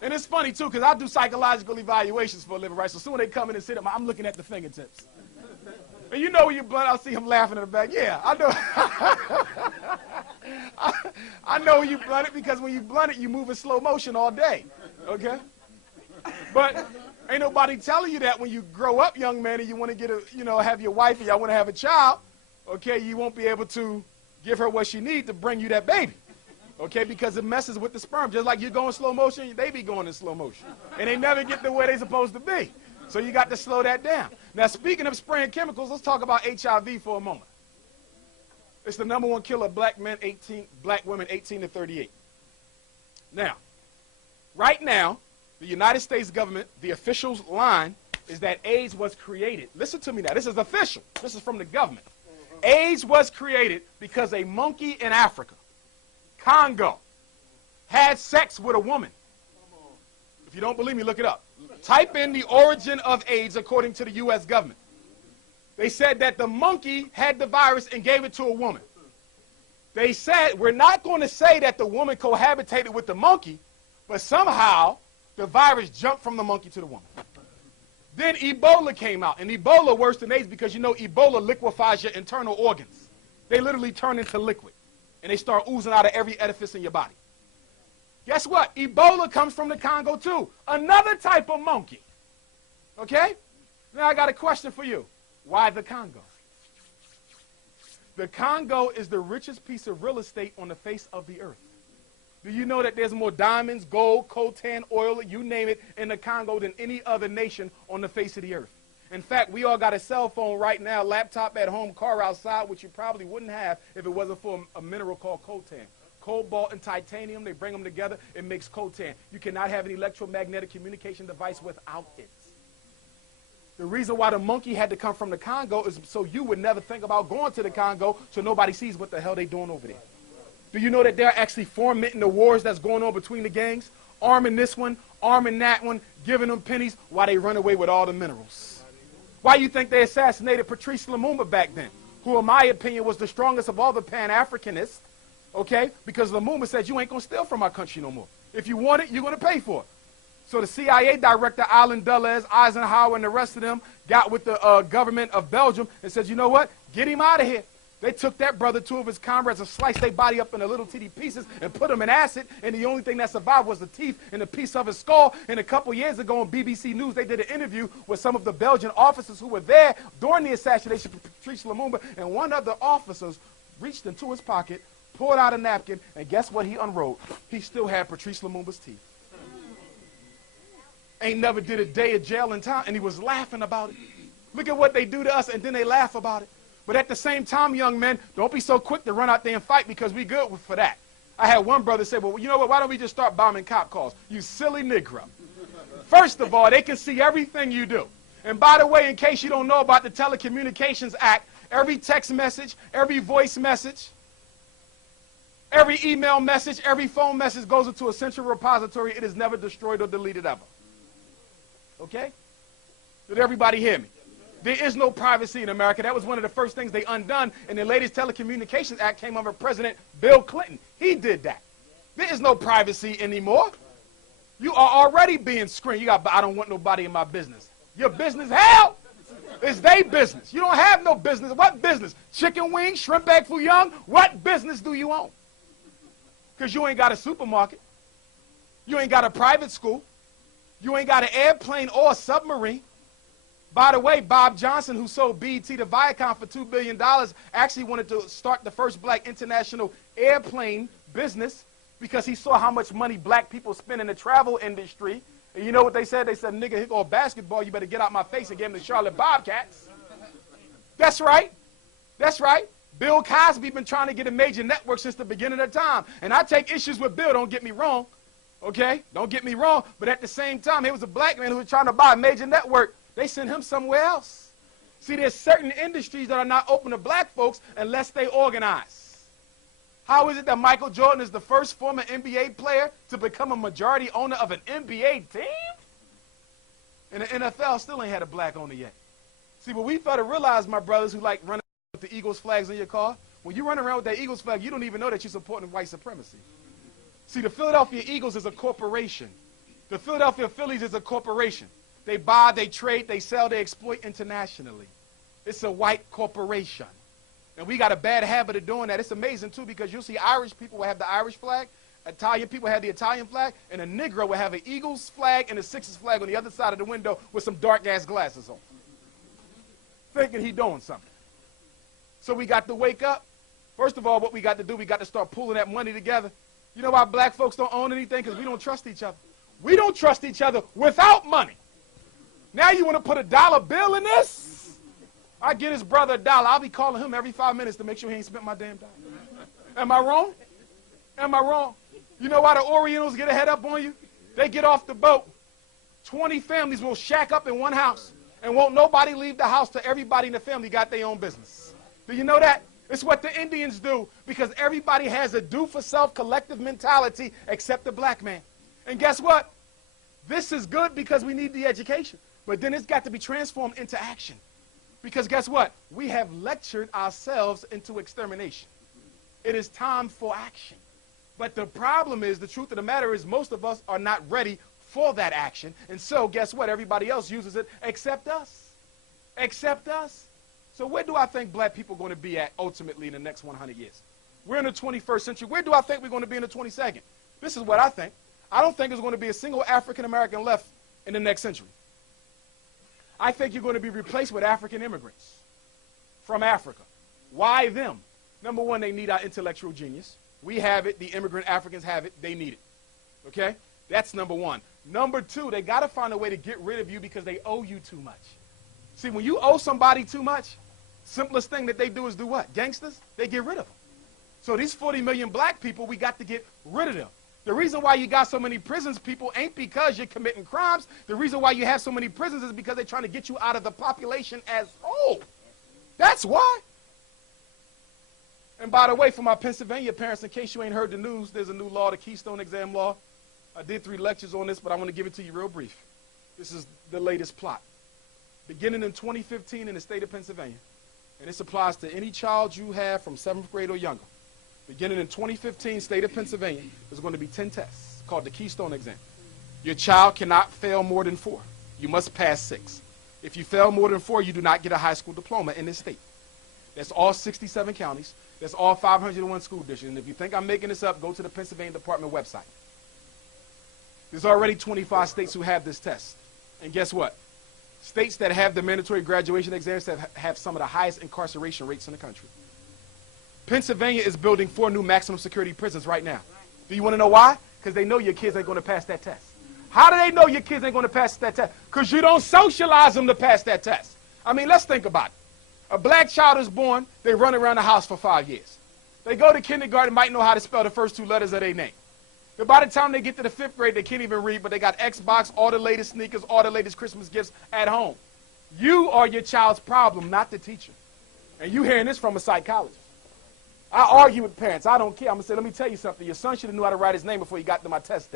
And it's funny, too, because I do psychological evaluations for a living, right? So soon when they come in and sit up, I'm looking at the fingertips. And you know when you blunt, I'll see him laughing in the back. Yeah, I know. I know when you blunt it, because when you blunt it, you move in slow motion all day, okay? But ain't nobody telling you that when you grow up, young man, and you want to get have your wife and y'all want to have a child, okay, you won't be able to give her what she needs to bring you that baby. Okay, because it messes with the sperm. Just like you go in slow motion, they be going in slow motion. And they never get to where they're supposed to be. So you got to slow that down. Now, speaking of spraying chemicals, let's talk about HIV for a moment. It's the number one killer of black women 18 to 38. Now, right now, the United States government, the official's line is that AIDS was created. Listen to me now. This is official. This is from the government. AIDS was created because a monkey in Africa, Congo, had sex with a woman. If you don't believe me, look it up. Type in the origin of AIDS according to the U.S. government. They said that the monkey had the virus and gave it to a woman. They said, we're not going to say that the woman cohabitated with the monkey, but somehow the virus jumped from the monkey to the woman. Then Ebola came out, and Ebola worse than AIDS because you know Ebola liquefies your internal organs. They literally turn into liquid. And they start oozing out of every edifice in your body. Guess what? Ebola comes from the Congo too. Another type of monkey. Okay? Now I got a question for you. Why the Congo? The Congo is the richest piece of real estate on the face of the earth. Do you know that there's more diamonds, gold, coltan, oil, you name it, in the Congo than any other nation on the face of the earth? In fact, we all got a cell phone right now, laptop at home, car outside, which you probably wouldn't have if it wasn't for a mineral called coltan. Cobalt and titanium, they bring them together, it makes coltan. You cannot have an electromagnetic communication device without it. The reason why the monkey had to come from the Congo is so you would never think about going to the Congo so nobody sees what the hell they doing over there. Do you know that they're actually fomenting the wars that's going on between the gangs? Arming this one, arming that one, giving them pennies while they run away with all the minerals. Why do you think they assassinated Patrice Lumumba back then, who in my opinion was the strongest of all the Pan-Africanists, okay? Because Lumumba said, you ain't going to steal from my country no more. If you want it, you're going to pay for it. So the CIA director, Alan Dulles, Eisenhower, and the rest of them got with the government of Belgium and said, you know what? Get him out of here. They took that brother, two of his comrades, and sliced their body up into little teeny pieces and put them in acid, and the only thing that survived was the teeth and a piece of his skull. And a couple years ago on BBC News, they did an interview with some of the Belgian officers who were there during the assassination of Patrice Lumumba, and one of the officers reached into his pocket, pulled out a napkin, and guess what he unrolled? He still had Patrice Lumumba's teeth. Ain't never did a day of jail in time, and he was laughing about it. Look at what they do to us, and then they laugh about it. But at the same time, young men, don't be so quick to run out there and fight because we good for that. I had one brother say, well, you know what, why don't we just start bombing cop cars? You silly Negro. First of all, they can see everything you do. And by the way, in case you don't know about the Telecommunications Act, every text message, every voice message, every email message, every phone message goes into a central repository. It is never destroyed or deleted ever. Okay? Did everybody hear me? There is no privacy in America. That was one of the first things they undone, and the latest Telecommunications Act came under President Bill Clinton. He did that. There is no privacy anymore. You are already being screened. You got, I don't want nobody in my business. Your business, hell, it's their business. You don't have no business. What business? Chicken wings, shrimp egg foo young? What business do you own? Because you ain't got a supermarket. You ain't got a private school. You ain't got an airplane or a submarine. By the way, Bob Johnson, who sold BET to Viacom for $2 billion, actually wanted to start the first black international airplane business because he saw how much money black people spend in the travel industry. And you know what they said? They said, nigga, here go a basketball. You better get out my face and give him the Charlotte Bobcats. That's right. That's right. Bill Cosby been trying to get a major network since the beginning of time. And I take issues with Bill, don't get me wrong. Okay? Don't get me wrong. But at the same time, he was a black man who was trying to buy a major network. They sent him somewhere else. See, there's certain industries that are not open to black folks unless they organize. How is it that Michael Jordan is the first former NBA player to become a majority owner of an NBA team? And the NFL still ain't had a black owner yet. See, what we fail to realize, my brothers who like running with the Eagles flags in your car, when you run around with that Eagles flag, you don't even know that you're supporting white supremacy. See, the Philadelphia Eagles is a corporation. The Philadelphia Phillies is a corporation. They buy, they trade, they sell, they exploit internationally. It's a white corporation. And we got a bad habit of doing that. It's amazing, too, because you'll see Irish people will have the Irish flag, Italian people have the Italian flag, and a Negro will have an Eagles flag and a Sixers flag on the other side of the window with some dark-ass glasses on, thinking he doing something. So we got to wake up. First of all, what we got to do, we got to start pulling that money together. You know why black folks don't own anything? Because we don't trust each other. We don't trust each other without money. Now you want to put a dollar bill in this? I get his brother $1. I'll be calling him every 5 minutes to make sure he ain't spent my damn dollar. Am I wrong? Am I wrong? You know why the Orientals get a head up on you? They get off the boat. 20 families will shack up in one house and won't nobody leave the house till everybody in the family got their own business. Do you know that? It's what the Indians do because everybody has a do-for-self collective mentality except the black man. And guess what? This is good because we need the education. But then it's got to be transformed into action. Because guess what? We have lectured ourselves into extermination. It is time for action. But the problem is, the truth of the matter is, most of us are not ready for that action. And so, guess what? Everybody else uses it except us. Except us. So where do I think black people are going to be at ultimately in the next 100 years? We're in the 21st century. Where do I think we're going to be in the 22nd? This is what I think. I don't think there's going to be a single African American left in the next century. I think you're going to be replaced with African immigrants from Africa. Why them? Number one, they need our intellectual genius. We have it. The immigrant Africans have it. They need it. Okay? That's number one. Number two, they got to find a way to get rid of you because they owe you too much. See, when you owe somebody too much, simplest thing that they do is do what? Gangsters? They get rid of them. So these 40 million black people, we got to get rid of them. The reason why you got so many prisons, people, ain't because you're committing crimes. The reason why you have so many prisons is because they're trying to get you out of the population as whole. That's why. And by the way, for my Pennsylvania parents, in case you ain't heard the news, there's a new law, the Keystone exam law. I did 3 lectures on this, but I want to give it to you real brief. This is the latest plot. Beginning in 2015 in the state of Pennsylvania, and this applies to any child you have from 7th grade or younger. Beginning in 2015, state of Pennsylvania, there's going to be 10 tests called the Keystone exam. Your child cannot fail more than 4. You must pass 6. If you fail more than 4, you do not get a high school diploma in this state. That's all 67 counties. That's all 501 school districts. And if you think I'm making this up, go to the Pennsylvania Department website. There's already 25 states who have this test. And guess what? States that have the mandatory graduation exams have some of the highest incarceration rates in the country. Pennsylvania is building 4 new maximum security prisons right now. Do you want to know why? Because they know your kids ain't going to pass that test. How do they know your kids ain't going to pass that test? Because you don't socialize them to pass that test. I mean, let's think about it. A black child is born, they run around the house for 5 years. They go to kindergarten, might know how to spell the first 2 letters of their name. But by the time they get to the 5th grade, they can't even read, but they got Xbox, all the latest sneakers, all the latest Christmas gifts at home. You are your child's problem, not the teacher. And you hearing this from a psychologist. I argue with parents. I don't care. I'm going to say, let me tell you something. Your son should have knew how to write his name before he got to my test.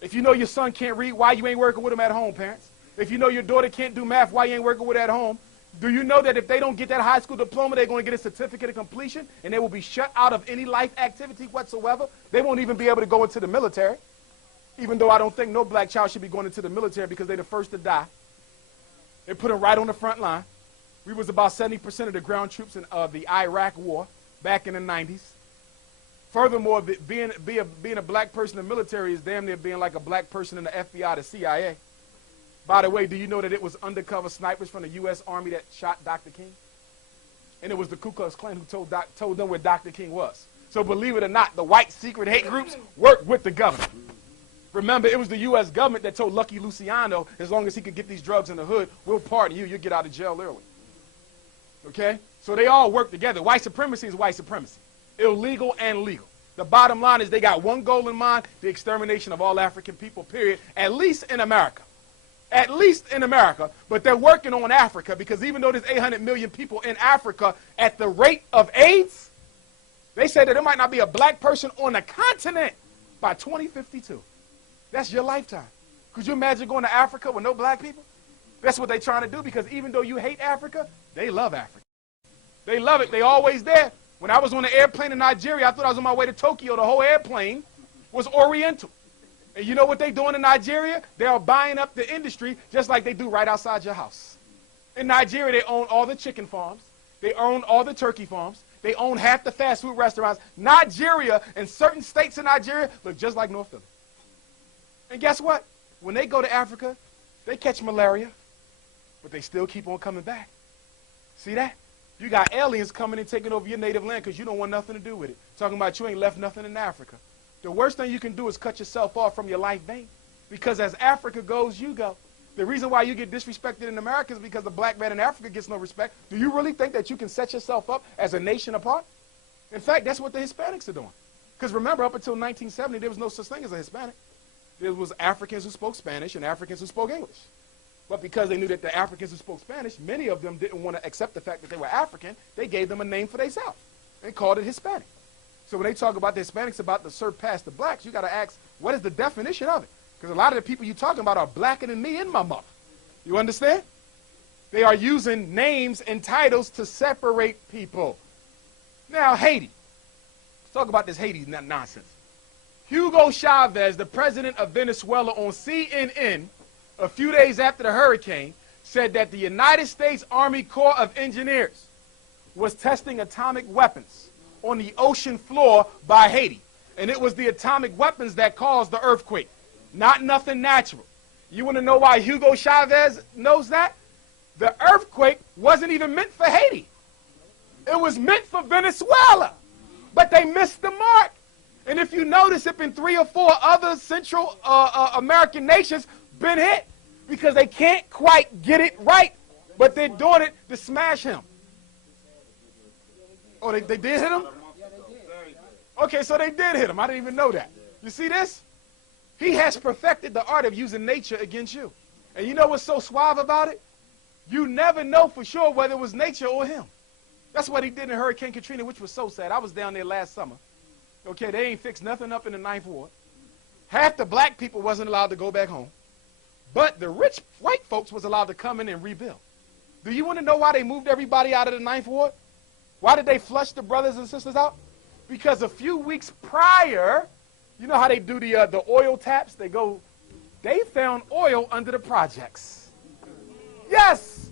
If you know your son can't read, why you ain't working with him at home, parents? If you know your daughter can't do math, why you ain't working with her at home? Do you know that if they don't get that high school diploma, they're going to get a certificate of completion, and they will be shut out of any life activity whatsoever? They won't even be able to go into the military, even though I don't think no black child should be going into the military because they're the first to die. They put them right on the front line. We was about 70% of the ground troops in the Iraq war back in the 90s. Furthermore, being a black person in the military is damn near being like a black person in the FBI, the CIA. By the way, do you know that it was undercover snipers from the U.S. Army that shot Dr. King? And it was the Ku Klux Klan who told them where Dr. King was. So believe it or not, the white secret hate groups worked with the government. Remember, it was the U.S. government that told Lucky Luciano, as long as he could get these drugs in the hood, we'll pardon you, you'll get out of jail early. Okay? So they all work together. White supremacy is white supremacy. Illegal and legal. The bottom line is they got one goal in mind, the extermination of all African people, period, at least in America. At least in America. But they're working on Africa because even though there's 800 million people in Africa, at the rate of AIDS, they say that there might not be a black person on the continent by 2052. That's your lifetime. Could you imagine going to Africa with no black people? That's what they're trying to do because even though you hate Africa, they love Africa. They love it. They always there. When I was on the airplane in Nigeria, I thought I was on my way to Tokyo. The whole airplane was Oriental. And you know what they're doing in Nigeria? They are buying up the industry just like they do right outside your house. In Nigeria, they own all the chicken farms. They own all the turkey farms. They own half the fast food restaurants. Nigeria and certain states in Nigeria look just like North Philly. And guess what? When they go to Africa, they catch malaria, but they still keep on coming back. See that? You got aliens coming and taking over your native land because you don't want nothing to do with it. Talking about you ain't left nothing in Africa. The worst thing you can do is cut yourself off from your life vein. Because as Africa goes, you go. The reason why you get disrespected in America is because the black man in Africa gets no respect. Do you really think that you can set yourself up as a nation apart? In fact, that's what the Hispanics are doing. Because remember, up until 1970, there was no such thing as a Hispanic. There was Africans who spoke Spanish and Africans who spoke English. But because they knew that the Africans who spoke Spanish, many of them didn't want to accept the fact that they were African, they gave them a name for themselves and called it Hispanic. So when they talk about the Hispanics about to surpass the blacks, you got to ask, what is the definition of it? Because a lot of the people you're talking about are blacker than me and my mother. You understand? They are using names and titles to separate people. Now, Haiti. Let's talk about this Haiti nonsense. Hugo Chavez, the president of Venezuela, on CNN, a few days after the hurricane, said that the United States Army Corps of Engineers was testing atomic weapons on the ocean floor by Haiti. And it was the atomic weapons that caused the earthquake, not nothing natural. You want to know why Hugo Chavez knows that? The earthquake wasn't even meant for Haiti. It was meant for Venezuela. But they missed the mark. And if you notice, it's been 3 or 4 other Central American nations been hit. because they can't quite get it right, but they're doing it to smash him. Oh, they did hit him? Okay, so they did hit him. I didn't even know that. You see this? He has perfected the art of using nature against you. And you know what's so suave about it? You never know for sure whether it was nature or him. That's what he did in Hurricane Katrina, which was so sad. I was down there last summer. Okay, they ain't fixed nothing up in the Ninth Ward. Half the black people wasn't allowed to go back home. But the rich white folks was allowed to come in and rebuild. Do you want to know why they moved everybody out of the Ninth Ward? Why did they flush the brothers and sisters out? Because a few weeks prior, you know how they do the oil taps? They found oil under the projects. Yes!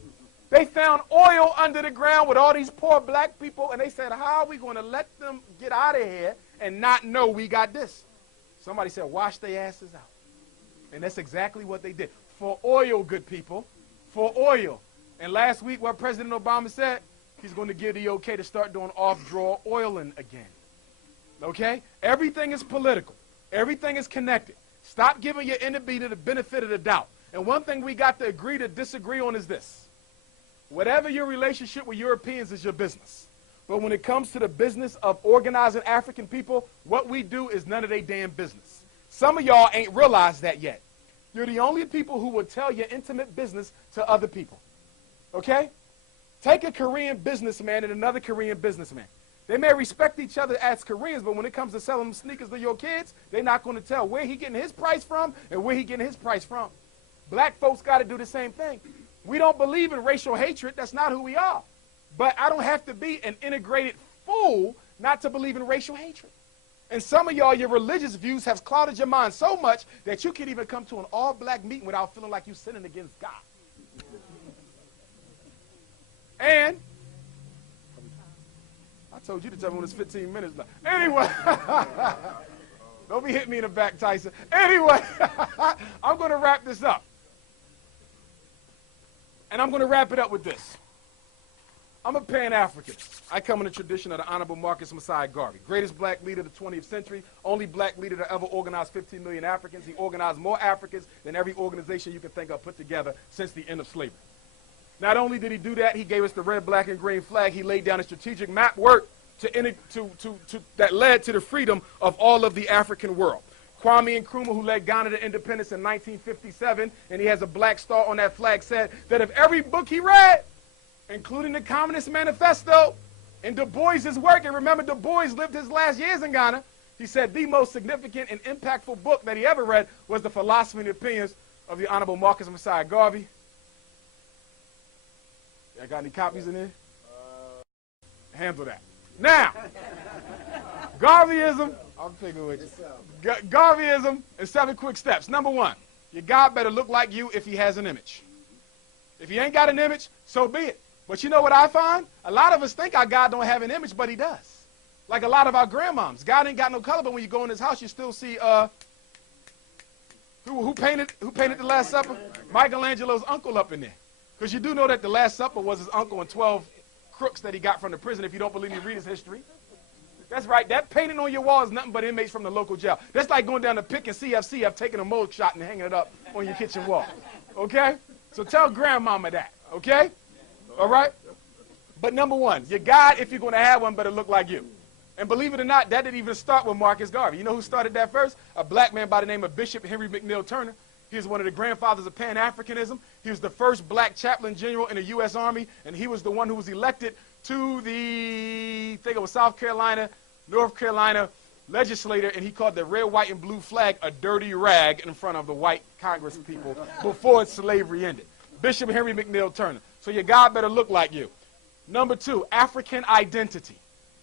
They found oil under the ground with all these poor black people, and they said, how are we going to let them get out of here and not know we got this? Somebody said, wash their asses out. And that's exactly what they did. For oil, good people. For oil. And last week, what President Obama said, he's going to give the okay to start doing off-draw oiling again. Okay? Everything is political. Everything is connected. Stop giving your enemy the benefit of the doubt. And one thing we got to agree to disagree on is this. Whatever your relationship with Europeans is your business. But when it comes to the business of organizing African people, what we do is none of their damn business. Some of y'all ain't realized that yet. You're the only people who will tell your intimate business to other people. Okay? Take a Korean businessman and another Korean businessman. They may respect each other as Koreans, but when it comes to selling sneakers to your kids, they're not going to tell where he getting his price from and where he getting his price from. Black folks got to do the same thing. We don't believe in racial hatred. That's not who we are. But I don't have to be an integrated fool not to believe in racial hatred. And some of y'all, your religious views have clouded your mind so much that you can't even come to an all-black meeting without feeling like you're sinning against God. And I told you to tell me when it's 15 minutes left. Anyway, don't be hitting me in the back, Tyson. Anyway, I'm going to wrap this up. And I'm going to wrap it up with this. I'm a Pan-African. I come in the tradition of the Honorable Marcus Messiah Garvey, greatest black leader of the 20th century, only black leader to ever organize 15 million Africans. He organized more Africans than every organization you can think of put together since the end of slavery. Not only did he do that, he gave us the red, black, and green flag. He laid down a strategic map work that led to the freedom of all of the African world. Kwame Nkrumah, who led Ghana to independence in 1957, and he has a black star on that flag, said that if every book he read, including the Communist Manifesto and Du Bois's work, and remember Du Bois lived his last years in Ghana, he said the most significant and impactful book that he ever read was The Philosophy and the Opinions of the Honorable Marcus Messiah Garvey. I got any copies in there? Handle that. Now, Garveyism, I'm picking with you. Garveyism in 7 quick steps. Number 1, your God better look like you if he has an image. If he ain't got an image, so be it. But you know what I find? A lot of us think our God don't have an image, but he does. Like a lot of our grandmoms. God ain't got no color, but when you go in his house, you still see, who painted the Last Supper? Michelangelo's uncle up in there. Because you do know that the Last Supper was his uncle and 12 crooks that he got from the prison. If you don't believe me, read his history. That's right. That painting on your wall is nothing but inmates from the local jail. That's like going down to Pick and CFC, taking a mug shot and hanging it up on your kitchen wall. Okay? So tell grandmama that. Okay? All right? But number 1, your God, if you're going to have one, better look like you. And believe it or not, that didn't even start with Marcus Garvey. You know who started that first? A black man by the name of Bishop Henry McNeill Turner. He was one of the grandfathers of Pan-Africanism. He was the first black chaplain general in the U.S. Army, and he was the one who was elected to the, I think it was South Carolina, North Carolina legislator, and he called the red, white, and blue flag a dirty rag in front of the white Congress people before slavery ended. Bishop Henry McNeill Turner. So your God better look like you. Number 2, African identity.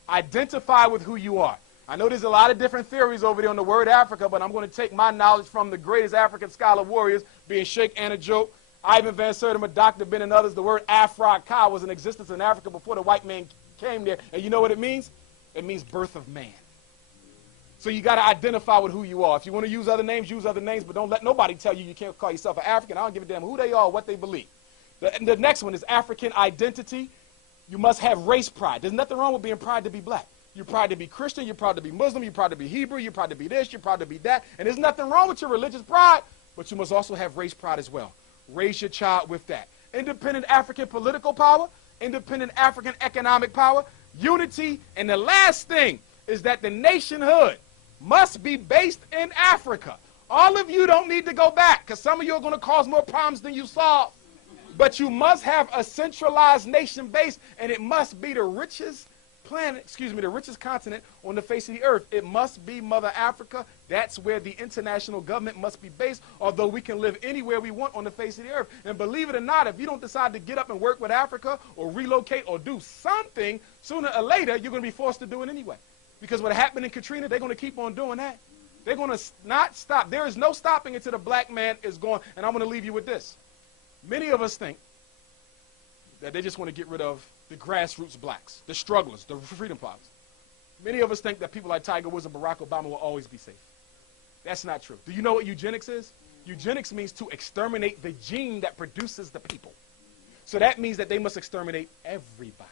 Identify with who you are. I know there's a lot of different theories over there on the word Africa, but I'm going to take my knowledge from the greatest African scholar warriors, being Sheikh Anta Diop, Ivan Van Sertima, Dr. Ben, and others. The word Afra-Ka was in existence in Africa before the white man came there. And you know what it means? It means birth of man. So you got to identify with who you are. If you want to use other names, but don't let nobody tell you you can't call yourself an African. I don't give a damn who they are or what they believe. The next one is African identity. You must have race pride. There's nothing wrong with being proud to be black. You're proud to be Christian, you're proud to be Muslim, you're proud to be Hebrew, you're proud to be this, you're proud to be that. And there's nothing wrong with your religious pride, but you must also have race pride as well. raise your child with that. Independent African political power, independent African economic power, unity, and the last thing is that the nationhood must be based in Africa. All of you don't need to go back, because some of you are going to cause more problems than you solve. But you must have a centralized nation base, and it must be the richest the richest continent on the face of the earth. It must be Mother Africa. That's where the international government must be based, although we can live anywhere we want on the face of the earth. And believe it or not, if you don't decide to get up and work with Africa or relocate or do something, sooner or later, you're going to be forced to do it anyway. Because what happened in Katrina, they're going to keep on doing that. They're going to not stop. There is no stopping until the black man is gone. And I'm going to leave you with this. Many of us think that they just want to get rid of the grassroots blacks, the strugglers, the freedom fighters. Many of us think that people like Tiger Woods and Barack Obama will always be safe. That's not true. Do you know what eugenics is? Eugenics means to exterminate the gene that produces the people. So that means that they must exterminate everybody.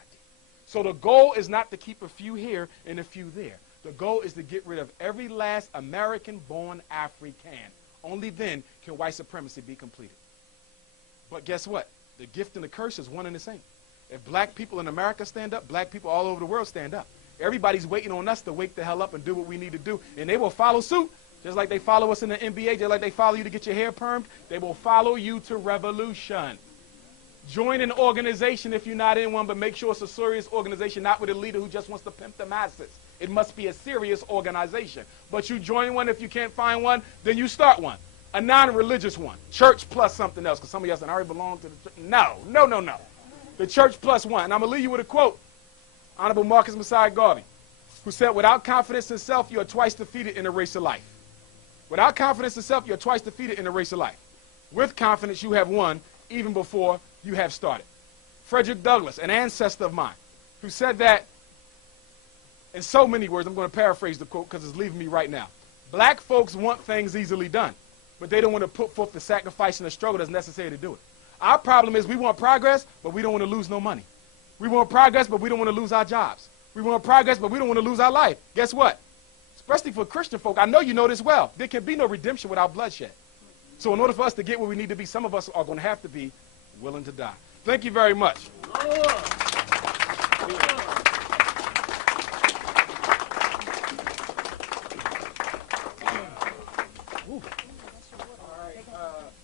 So the goal is not to keep a few here and a few there. The goal is to get rid of every last American-born African. Only then can white supremacy be completed. But guess what? The gift and the curse is one and the same. If black people in America stand up, black people all over the world stand up. Everybody's waiting on us to wake the hell up and do what we need to do. And they will follow suit, just like they follow us in the NBA, just like they follow you to get your hair permed. They will follow you to revolution. Join an organization if you're not in one, but make sure it's a serious organization, not with a leader who just wants to pimp the masses. It must be a serious organization. But you join one. If you can't find one, then you start one. A non-religious one. Church plus something else, because some of y'all said, I already belong to the church. No. The church plus one. And I'm going to leave you with a quote. Honorable Marcus Messiah Garvey, who said, without confidence in self, you are twice defeated in the race of life. Without confidence in self, you are twice defeated in the race of life. With confidence, you have won even before you have started. Frederick Douglass, an ancestor of mine, who said that in so many words, I'm going to paraphrase the quote because it's leaving me right now. Black folks want things easily done, but they don't want to put forth the sacrifice and the struggle that's necessary to do it. Our problem is we want progress, but we don't want to lose no money. We want progress, but we don't want to lose our jobs. We want progress, but we don't want to lose our life. Guess what? Especially for Christian folk, I know you know this well. There can be no redemption without bloodshed. So in order for us to get where we need to be, some of us are going to have to be willing to die. Thank you very much.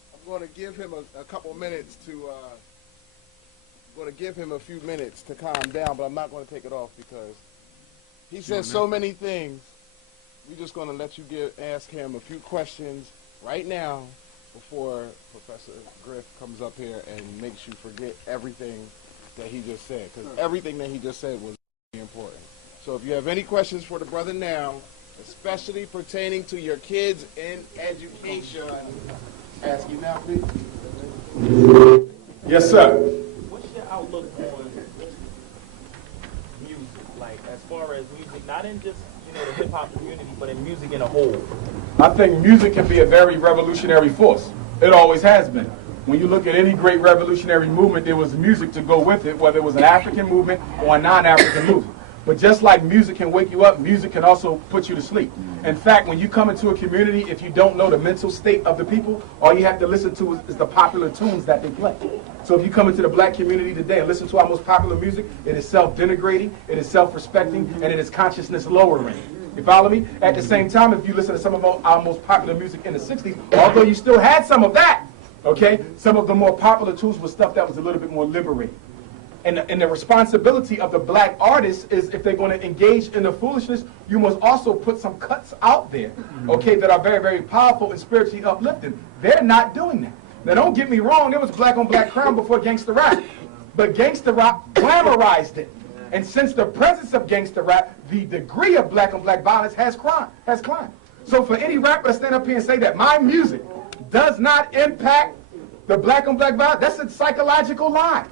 I'm going to give him a couple minutes to a few minutes to calm down, but I'm not going to take it off because he said so many things. We're just going to let you ask him a few questions right now before Professor Griff comes up here and makes you forget everything that he just said, because everything that he just said was very important. So if you have any questions for the brother now, especially pertaining to your kids in education, ask you now, please. Yes, sir. What's your outlook on music? Like, as far as music, not in just, the hip-hop community, but in music in a whole? I think music can be a very revolutionary force. It always has been. When you look at any great revolutionary movement, there was music to go with it, whether it was an African movement or a non-African movement. But just like music can wake you up, music can also put you to sleep. In fact, when you come into a community, if you don't know the mental state of the people, all you have to listen to is the popular tunes that they play. So if you come into the black community today and listen to our most popular music, it is self-denigrating, it is self-respecting, and it is consciousness-lowering. You follow me? At the same time, if you listen to some of our most popular music in the 60s, although you still had some of that, okay, some of the more popular tunes was stuff that was a little bit more liberating. And the responsibility of the black artists is, if they're going to engage in the foolishness, you must also put some cuts out there, okay, that are very, very powerful and spiritually uplifting. They're not doing that. Now, don't get me wrong, there was black on black crime before gangster rap, but gangster rap glamorized it. And since the presence of gangster rap, the degree of black on black violence has climbed. So for any rapper to stand up here and say that my music does not impact the black on black violence, that's a psychological lie.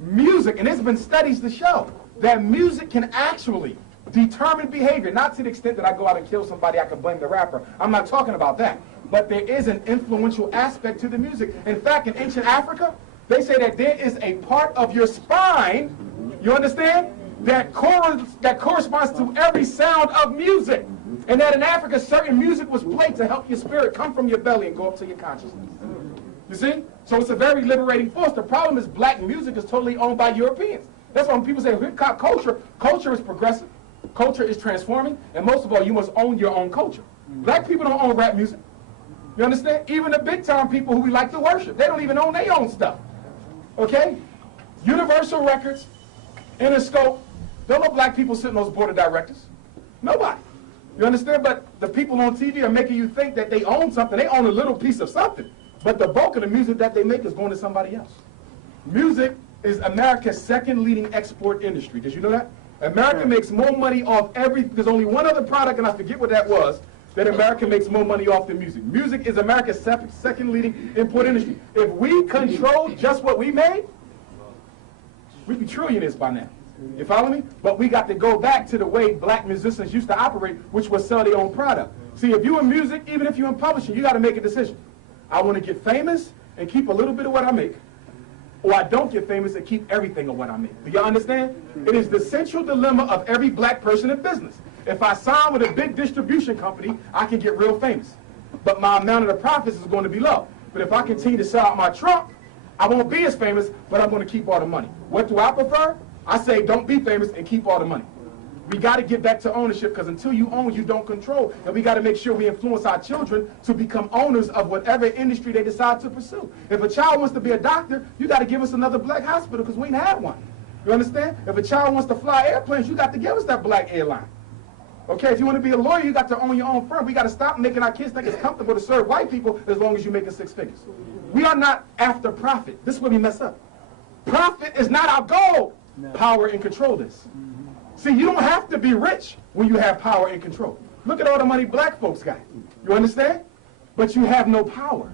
Music, and there's been studies to show that music can actually determine behavior, not to the extent that I go out and kill somebody, I can blame the rapper. I'm not talking about that. But there is an influential aspect to the music. In fact, in ancient Africa, they say that there is a part of your spine, you understand, that corresponds to every sound of music. And that in Africa, certain music was played to help your spirit come from your belly and go up to your consciousness. You see? So it's a very liberating force. The problem is black music is totally owned by Europeans. That's why when people say hip-hop culture, culture is progressive, culture is transforming, and most of all, you must own your own culture. Black people don't own rap music. You understand? Even the big-time people who we like to worship, they don't even own their own stuff. Okay? Universal Records, Interscope, there are no black people sitting on those board of directors. Nobody. You understand? But the people on TV are making you think that they own something. They own a little piece of something. But the bulk of the music that they make is going to somebody else. Music is America's second leading export industry. Did you know that? America makes more money off there's only one other product, and I forget what that was, that America makes more money off than music. Music is America's second leading import industry. If we control just what we made, we'd be trillionaires by now. You follow me? But we got to go back to the way black musicians used to operate, which was sell their own product. See, if you're in music, even if you're in publishing, you got to make a decision. I want to get famous and keep a little bit of what I make, or I don't get famous and keep everything of what I make. Do y'all understand? It is the central dilemma of every black person in business. If I sign with a big distribution company, I can get real famous. But my amount of the profits is going to be low. But if I continue to sell out my trunk, I won't be as famous, but I'm going to keep all the money. What do I prefer? I say don't be famous and keep all the money. We got to get back to ownership, because until you own, you don't control. And we got to make sure we influence our children to become owners of whatever industry they decide to pursue. If a child wants to be a doctor, you got to give us another black hospital, because we ain't had one. You understand? If a child wants to fly airplanes, you got to give us that black airline. Okay, if you want to be a lawyer, you got to own your own firm. We got to stop making our kids think it's comfortable to serve white people as long as you're making 6 figures. We are not after profit. This is where we mess up. Profit is not our goal. No. Power and control is. See, you don't have to be rich when you have power and control. Look at all the money black folks got. You understand? But you have no power.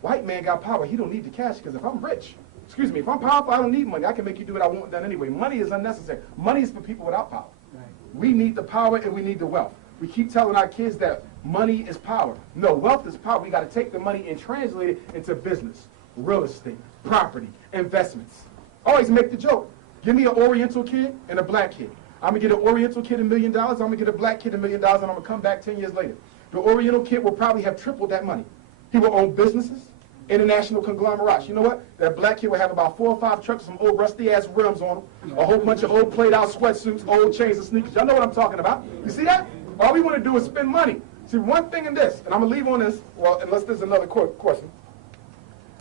White man got power. He don't need the cash, because if I'm rich, if I'm powerful, I don't need money. I can make you do what I want done anyway. Money is unnecessary. Money is for people without power. Right. We need the power and we need the wealth. We keep telling our kids that money is power. No, wealth is power. We got to take the money and translate it into business, real estate, property, investments. Always make the joke. Give me an Oriental kid and a black kid. I'm going to get an Oriental kid $1 million. I'm going to get a black kid $1 million, and I'm going to come back 10 years later. The Oriental kid will probably have tripled that money. He will own businesses, international conglomerates. You know what? That black kid will have about 4 or 5 trucks, some old rusty-ass rims on them, a whole bunch of old played-out sweatsuits, old chains and sneakers. Y'all know what I'm talking about. You see that? All we want to do is spend money. See, one thing in this, and I'm going to leave on this, well, unless there's another question.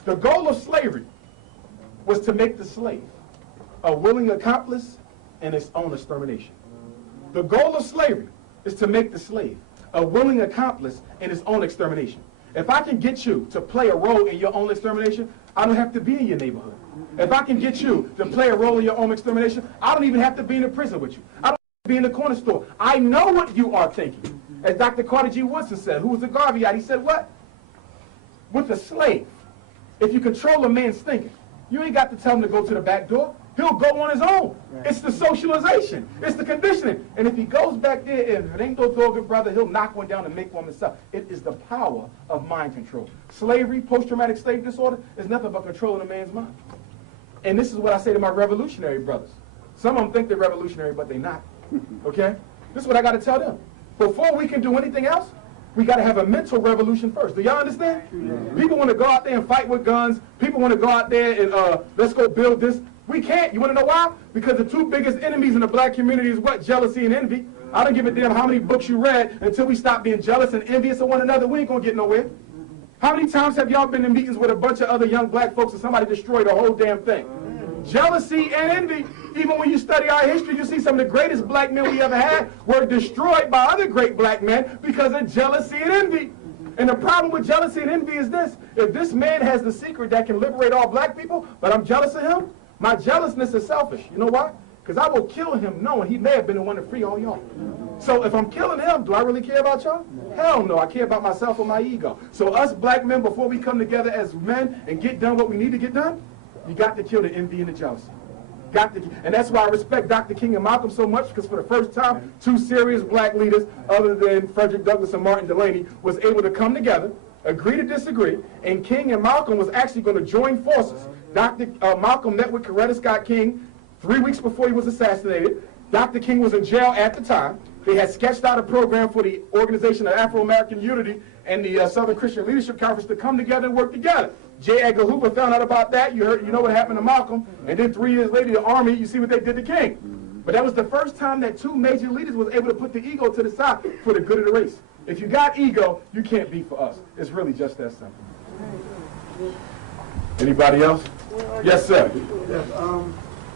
The goal of slavery was to make the slave a willing accomplice in its own extermination. The goal of slavery is to make the slave a willing accomplice in his own extermination. If I can get you to play a role in your own extermination, I don't have to be in your neighborhood. If I can get you to play a role in your own extermination, I don't even have to be in a prison with you. I don't have to be in the corner store. I know what you are thinking. As Dr. Carter G. Woodson said, who was a Garveyite, he said what? With a slave, if you control a man's thinking, you ain't got to tell him to go to the back door. He'll go on his own. Right. It's the socialization. It's the conditioning. And if he goes back there, if it ain't no dog, brother, he'll knock one down and make one himself. It is the power of mind control. Slavery, post-traumatic slave disorder, is nothing but controlling a man's mind. And this is what I say to my revolutionary brothers. Some of them think they're revolutionary, but they're not. Okay? This is what I got to tell them. Before we can do anything else, we got to have a mental revolution first. Do y'all understand? Yeah. People want to go out there and fight with guns. People want to go out there and let's go build this. We can't. You want to know why? Because the 2 biggest enemies in the black community is what? Jealousy and envy. I don't give a damn how many books you read. Until we stop being jealous and envious of one another, we ain't going to get nowhere. How many times have y'all been in meetings with a bunch of other young black folks and somebody destroyed the whole damn thing? Jealousy and envy. Even when you study our history, you see some of the greatest black men we ever had were destroyed by other great black men because of jealousy and envy. And the problem with jealousy and envy is this. If this man has the secret that can liberate all black people, but I'm jealous of him, my jealousness is selfish. You know why? Because I will kill him knowing he may have been the one to free all y'all. So if I'm killing him, do I really care about y'all? Hell no, I care about myself and my ego. So us black men, before we come together as men and get done what we need to get done, you got to kill the envy and the jealousy. And that's why I respect Dr. King and Malcolm so much, because for the first time, 2 serious black leaders, other than Frederick Douglass and Martin Delany, was able to come together, agree to disagree, and King and Malcolm was actually going to join forces. Dr. Malcolm met with Coretta Scott King 3 weeks before he was assassinated. Dr. King was in jail at the time. They had sketched out a program for the Organization of Afro-American Unity and the Southern Christian Leadership Conference to come together and work together. J. Edgar Hoover found out about that. You know what happened to Malcolm. And then 3 years later, the Army, you see what they did to King. But that was the first time that 2 major leaders was able to put the ego to the side for the good of the race. If you got ego, you can't be for us. It's really just that simple. Anybody else? Yes, sir. Yes,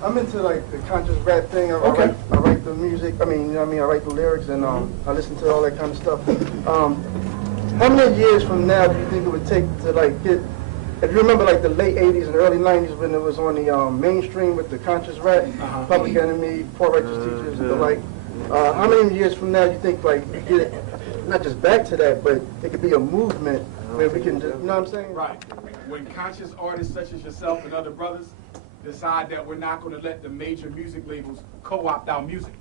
I'm into like the conscious rap thing. I write the music. I mean, you know what I mean? I write the lyrics and I listen to all that kind of stuff. How many years from now do you think it would take to like get? If you remember like the late '80s and early '90s when it was on the mainstream with the conscious rap, Public Enemy, Poor Righteous Teachers, and the like. How many years from now do you think like you get it, not just back to that, but it could be a movement where we can, just, you know what I'm saying? Right. When conscious artists such as yourself and other brothers decide that we're not going to let the major music labels co-opt our music.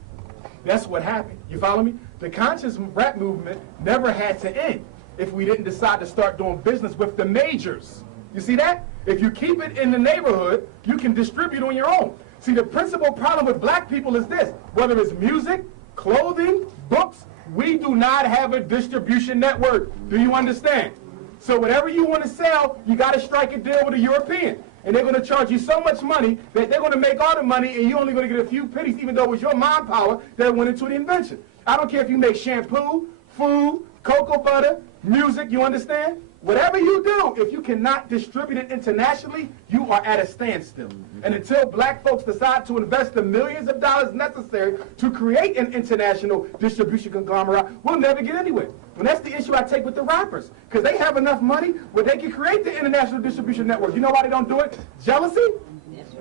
That's what happened. You follow me? The conscious rap movement never had to end if we didn't decide to start doing business with the majors. You see that? If you keep it in the neighborhood, you can distribute on your own. See, the principal problem with black people is this. Whether it's music, clothing, books, we do not have a distribution network. Do you understand? So whatever you want to sell, you got to strike a deal with a European. And they're going to charge you so much money that they're going to make all the money and you're only going to get a few pennies, even though it was your mind power that went into the invention. I don't care if you make shampoo, food, cocoa butter, music, you understand? Whatever you do, if you cannot distribute it internationally, you are at a standstill. And until black folks decide to invest the millions of dollars necessary to create an international distribution conglomerate, we'll never get anywhere. And that's the issue I take with the rappers, because they have enough money where they can create the international distribution network. You know why they don't do it? Jealousy,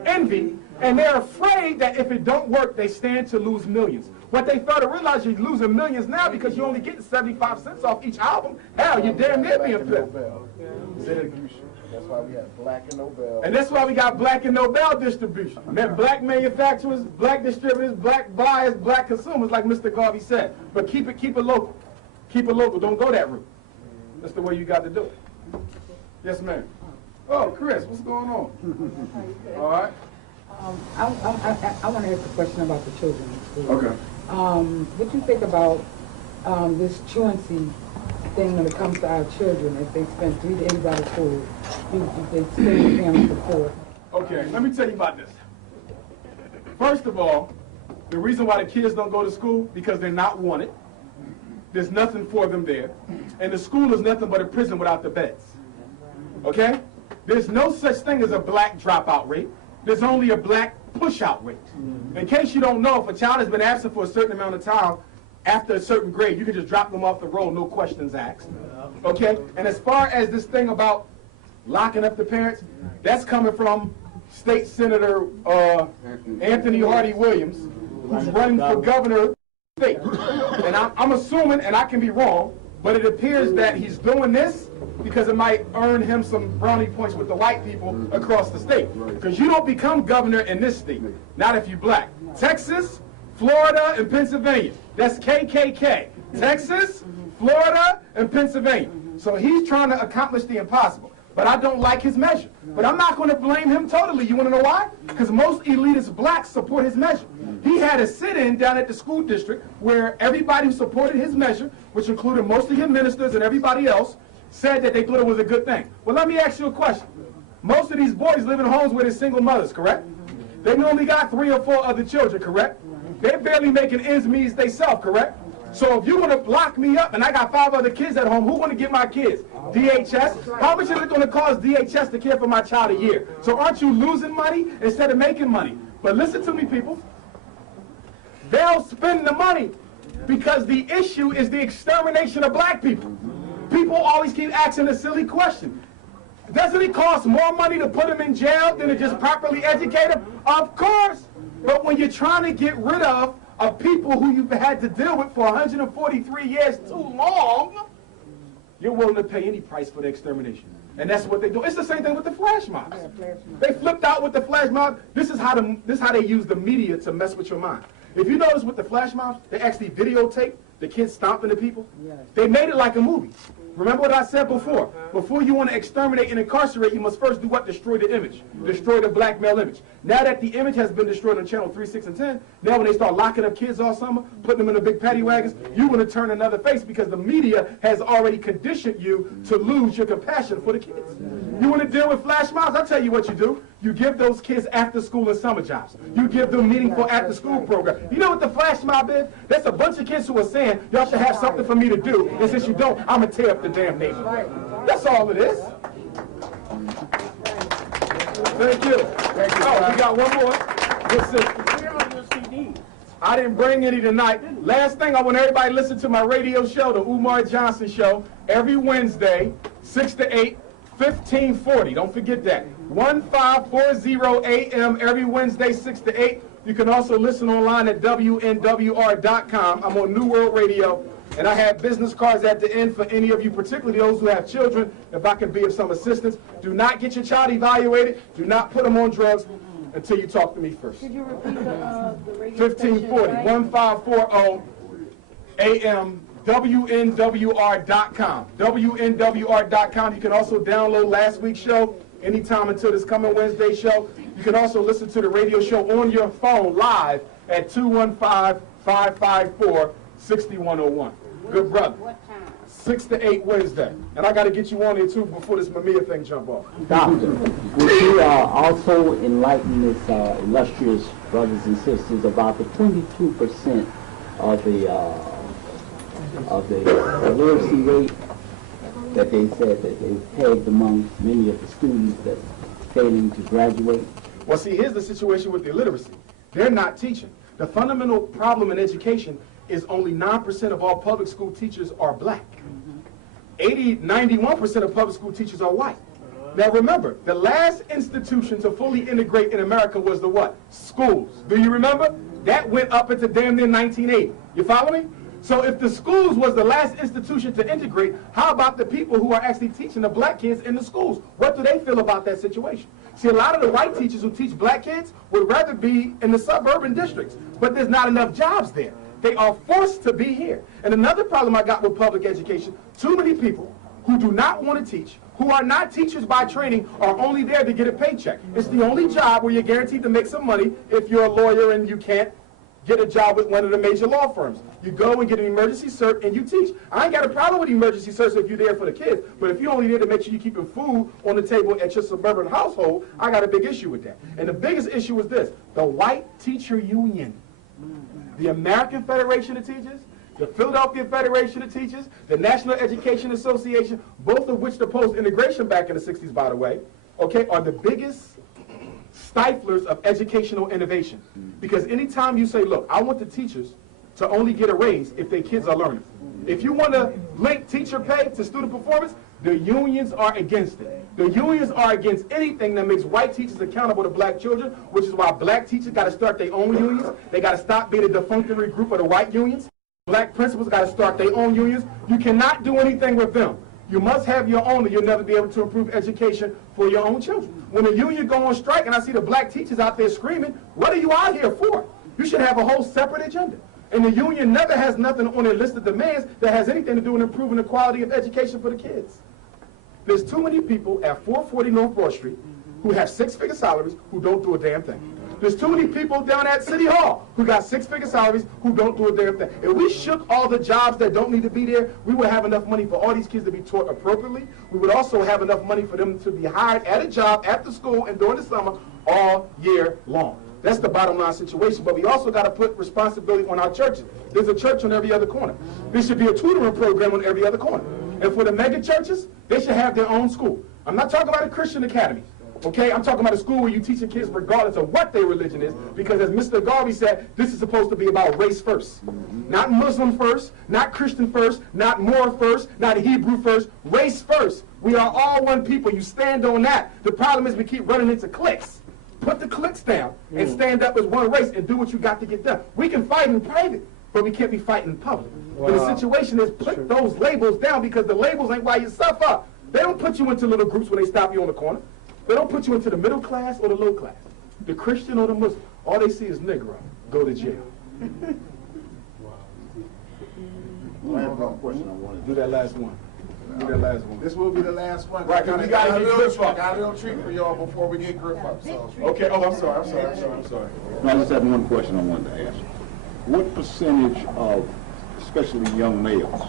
envy, and they're afraid that if it don't work, they stand to lose millions. What they fail to realize, you're losing millions now because you're only getting 75 cents off each album. Hell, you're damn near being pimped. That's why we have Black and Nobel. And that's why we got Black and Nobel distribution. Black manufacturers, black distributors, black buyers, black consumers, like Mr. Garvey said. But keep it local. Keep it local. Don't go that route. That's the way you got to do it. Yes, ma'am. Oh, Chris, what's going on? All right. I want to ask a question about the children in school. Okay. What do you think about this truancy thing when it comes to our children? If they spend $3 to school, if they spend family support. Okay, let me tell you about this. First of all, the reason why the kids don't go to school, because they're not wanted. There's nothing for them there. And the school is nothing but a prison without the beds. Okay? There's no such thing as a black dropout rate. There's only a black push-out rate. In case you don't know, if a child has been absent for a certain amount of time, after a certain grade, you can just drop them off the road, no questions asked. Okay? And as far as this thing about locking up the parents, that's coming from State Senator Anthony Hardy Williams, who's running for governor of the state. And I'm assuming, and I can be wrong, but it appears that he's doing this because it might earn him some brownie points with the white people across the state. Because you don't become governor in this state, not if you're black. Texas, Florida, and Pennsylvania. That's KKK. Texas, Florida, and Pennsylvania. So he's trying to accomplish the impossible. But I don't like his measure. But I'm not going to blame him totally. You want to know why? Because most elitist blacks support his measure. He had a sit-in down at the school district where everybody who supported his measure, which included most of his ministers and everybody else, said that they thought it was a good thing. Well, let me ask you a question. Most of these boys live in homes where they're single mothers, correct? They only got 3 or 4 other children, correct? They're barely making ends meet themselves, correct? So if you want to lock me up and I got 5 other kids at home, who's going to get my kids? DHS? How much is it going to cost DHS to care for my child a year? So aren't you losing money instead of making money? But listen to me, people. They'll spend the money because the issue is the extermination of black people. People always keep asking a silly question. Doesn't it cost more money to put them in jail than to just properly educate them? Of course. But when you're trying to get rid of people who you've had to deal with for 143 years too long, you're willing to pay any price for the extermination. And that's what they do. It's the same thing with the flash mobs. They flipped out with the flash mob. This is how they use the media to mess with your mind. If you notice with the flash mobs, they actually videotape the kids stomping the people. They made it like a movie. Remember what I said before? Before you want to exterminate and incarcerate, you must first do what? Destroy the image. Destroy the black male image. Now that the image has been destroyed on channel 3, 6, and 10, now when they start locking up kids all summer, putting them in the big paddy wagons, you want to turn another face because the media has already conditioned you to lose your compassion for the kids. You want to deal with flash mobs? I'll tell you what you do. You give those kids after school and summer jobs. You give them meaningful after school program. You know what the flash mob is? That's a bunch of kids who are saying, y'all should have something for me to do, and since you don't, I'm going to tear up the damn neighborhood. That's all it is. Thank you. Oh, we got one more. Listen, I didn't bring any tonight. Last thing, I want everybody to listen to my radio show, the Umar Johnson Show, every Wednesday, 6 to 8, 1540. Don't forget that. 1540 a.m. every Wednesday, 6 to 8. You can also listen online at WNWR.com. I'm on New World Radio, and I have business cards at the end for any of you, particularly those who have children, if I can be of some assistance. Do not get your child evaluated. Do not put them on drugs until you talk to me first. Could you repeat the radio 1540, 1540 a.m. WNWR.com. WNWR.com. You can also download last week's show anytime until this coming Wednesday show. You can also listen to the radio show on your phone live at 215-554-6101. Good brother. What time? 6 to 8 Wednesday. And I got to get you on here too before this Mamiya thing jump off. Doctor, would you also enlighten this illustrious brothers and sisters about the 22% of the literacy rate that they said that they pegged among many of the students that's failing to graduate? Well, see, here's the situation with the illiteracy. They're not teaching. The fundamental problem in education is only 9% of all public school teachers are black. 91% of public school teachers are white. Now remember, the last institution to fully integrate in America was the what? Schools. Do you remember? That went up into damn near 1980. You follow me? So if the schools was the last institution to integrate, how about the people who are actually teaching the black kids in the schools? What do they feel about that situation? See, a lot of the white teachers who teach black kids would rather be in the suburban districts, but there's not enough jobs there. They are forced to be here. And another problem I got with public education, too many people who do not want to teach, who are not teachers by training, are only there to get a paycheck. It's the only job where you're guaranteed to make some money if you're a lawyer and you can't get a job with one of the major law firms. You go and get an emergency cert and you teach. I ain't got a problem with emergency certs if you're there for the kids, but if you're only there to make sure you're keeping food on the table at your suburban household, I got a big issue with that. And the biggest issue is this: the white teacher union, the American Federation of Teachers, the Philadelphia Federation of Teachers, the National Education Association, both of which opposed integration back in the 60s, by the way, okay, are the biggest stiflers of educational innovation. Because anytime you say, look, I want the teachers to only get a raise if their kids are learning. If you want to link teacher pay to student performance, the unions are against it. The unions are against anything that makes white teachers accountable to black children, which is why black teachers got to start their own unions. They got to stop being a defunctory group of the white unions. Black principals got to start their own unions. You cannot do anything with them. You must have your own, or you'll never be able to improve education for your own children. When the union go on strike and I see the black teachers out there screaming, what are you out here for? You should have a whole separate agenda. And the union never has nothing on their list of demands that has anything to do with improving the quality of education for the kids. There's too many people at 440 North Broad Street who have six-figure salaries who don't do a damn thing. There's too many people down at City Hall who got six-figure salaries who don't do a damn thing. If we shook all the jobs that don't need to be there, we would have enough money for all these kids to be taught appropriately. We would also have enough money for them to be hired at a job at the school and during the summer all year long. That's the bottom line situation. But we also got to put responsibility on our churches. There's a church on every other corner. There should be a tutoring program on every other corner. And for the mega churches, they should have their own school. I'm not talking about a Christian academy. Okay, I'm talking about a school where you teach the kids regardless of what their religion is, because as Mr. Garvey said, this is supposed to be about race first. Not Muslim first, not Christian first, not Moor first, not Hebrew first, race first. We are all one people. You stand on that. The problem is we keep running into cliques. Put the cliques down and stand up as one race and do what you got to get done. We can fight in private, but we can't be fighting in public. Wow. And the situation is put those labels down, because the labels ain't why you suffer. They don't put you into little groups when they stop you on the corner. They don't put you into the middle class or the low class, the Christian or the Muslim. All they see is Negro. Go to jail. I have one question I wanted Do that last one. to Be the last one. This will be the last one. Right, 'cause we gotta get grip up. Got a little treat for y'all before we get grip up. So. Okay. Oh, I'm sorry. No, I just had one question I wanted to ask. What percentage of, especially young males,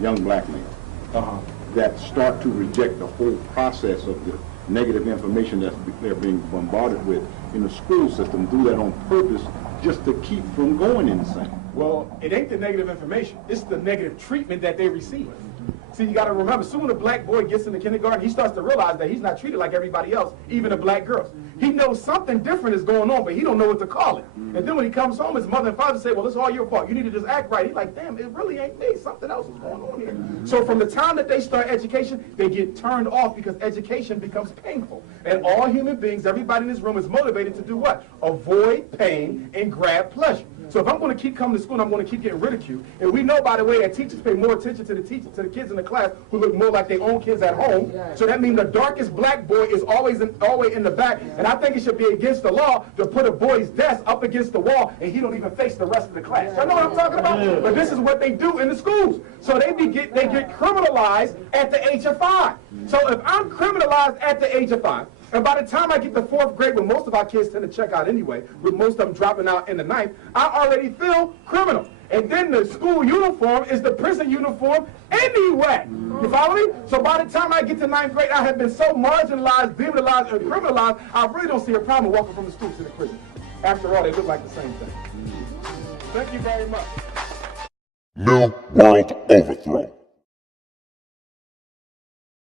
young black males, that start to reject the whole process of the negative information that they're being bombarded with in the school system, do that on purpose just to keep from going insane? Well, it ain't the negative information. It's the negative treatment that they receive. See, you got to remember, soon a black boy gets into kindergarten, he starts to realize that he's not treated like everybody else, even the black girls. He knows something different is going on, but he don't know what to call it. And then when he comes home, his mother and father say, well, it's all your fault. You need to just act right. He's like, damn, it really ain't me. Something else is going on here. So from the time that they start education, they get turned off because education becomes painful. And all human beings, everybody in this room is motivated to do what? Avoid pain and grab pleasure. So if I'm going to keep coming to school and I'm going to keep getting ridiculed, and we know, by the way, that teachers pay more attention to the kids in the class who look more like their own kids at home. So that means the darkest black boy is always in the back. And I think it should be against the law to put a boy's desk up against the wall and he don't even face the rest of the class. Y'all know what I'm talking about? But this is what they do in the schools. So they get criminalized at the age of 5. So if I'm criminalized at the age of 5, and by the time I get to 4th grade, when most of our kids tend to check out anyway, with most of them dropping out in the 9th, I already feel criminal. And then the school uniform is the prison uniform anyway. You follow me? So by the time I get to 9th grade, I have been so marginalized, demonized, and criminalized, I really don't see a problem walking from the school to the prison. After all, they look like the same thing. Thank you very much. New World Overthrow.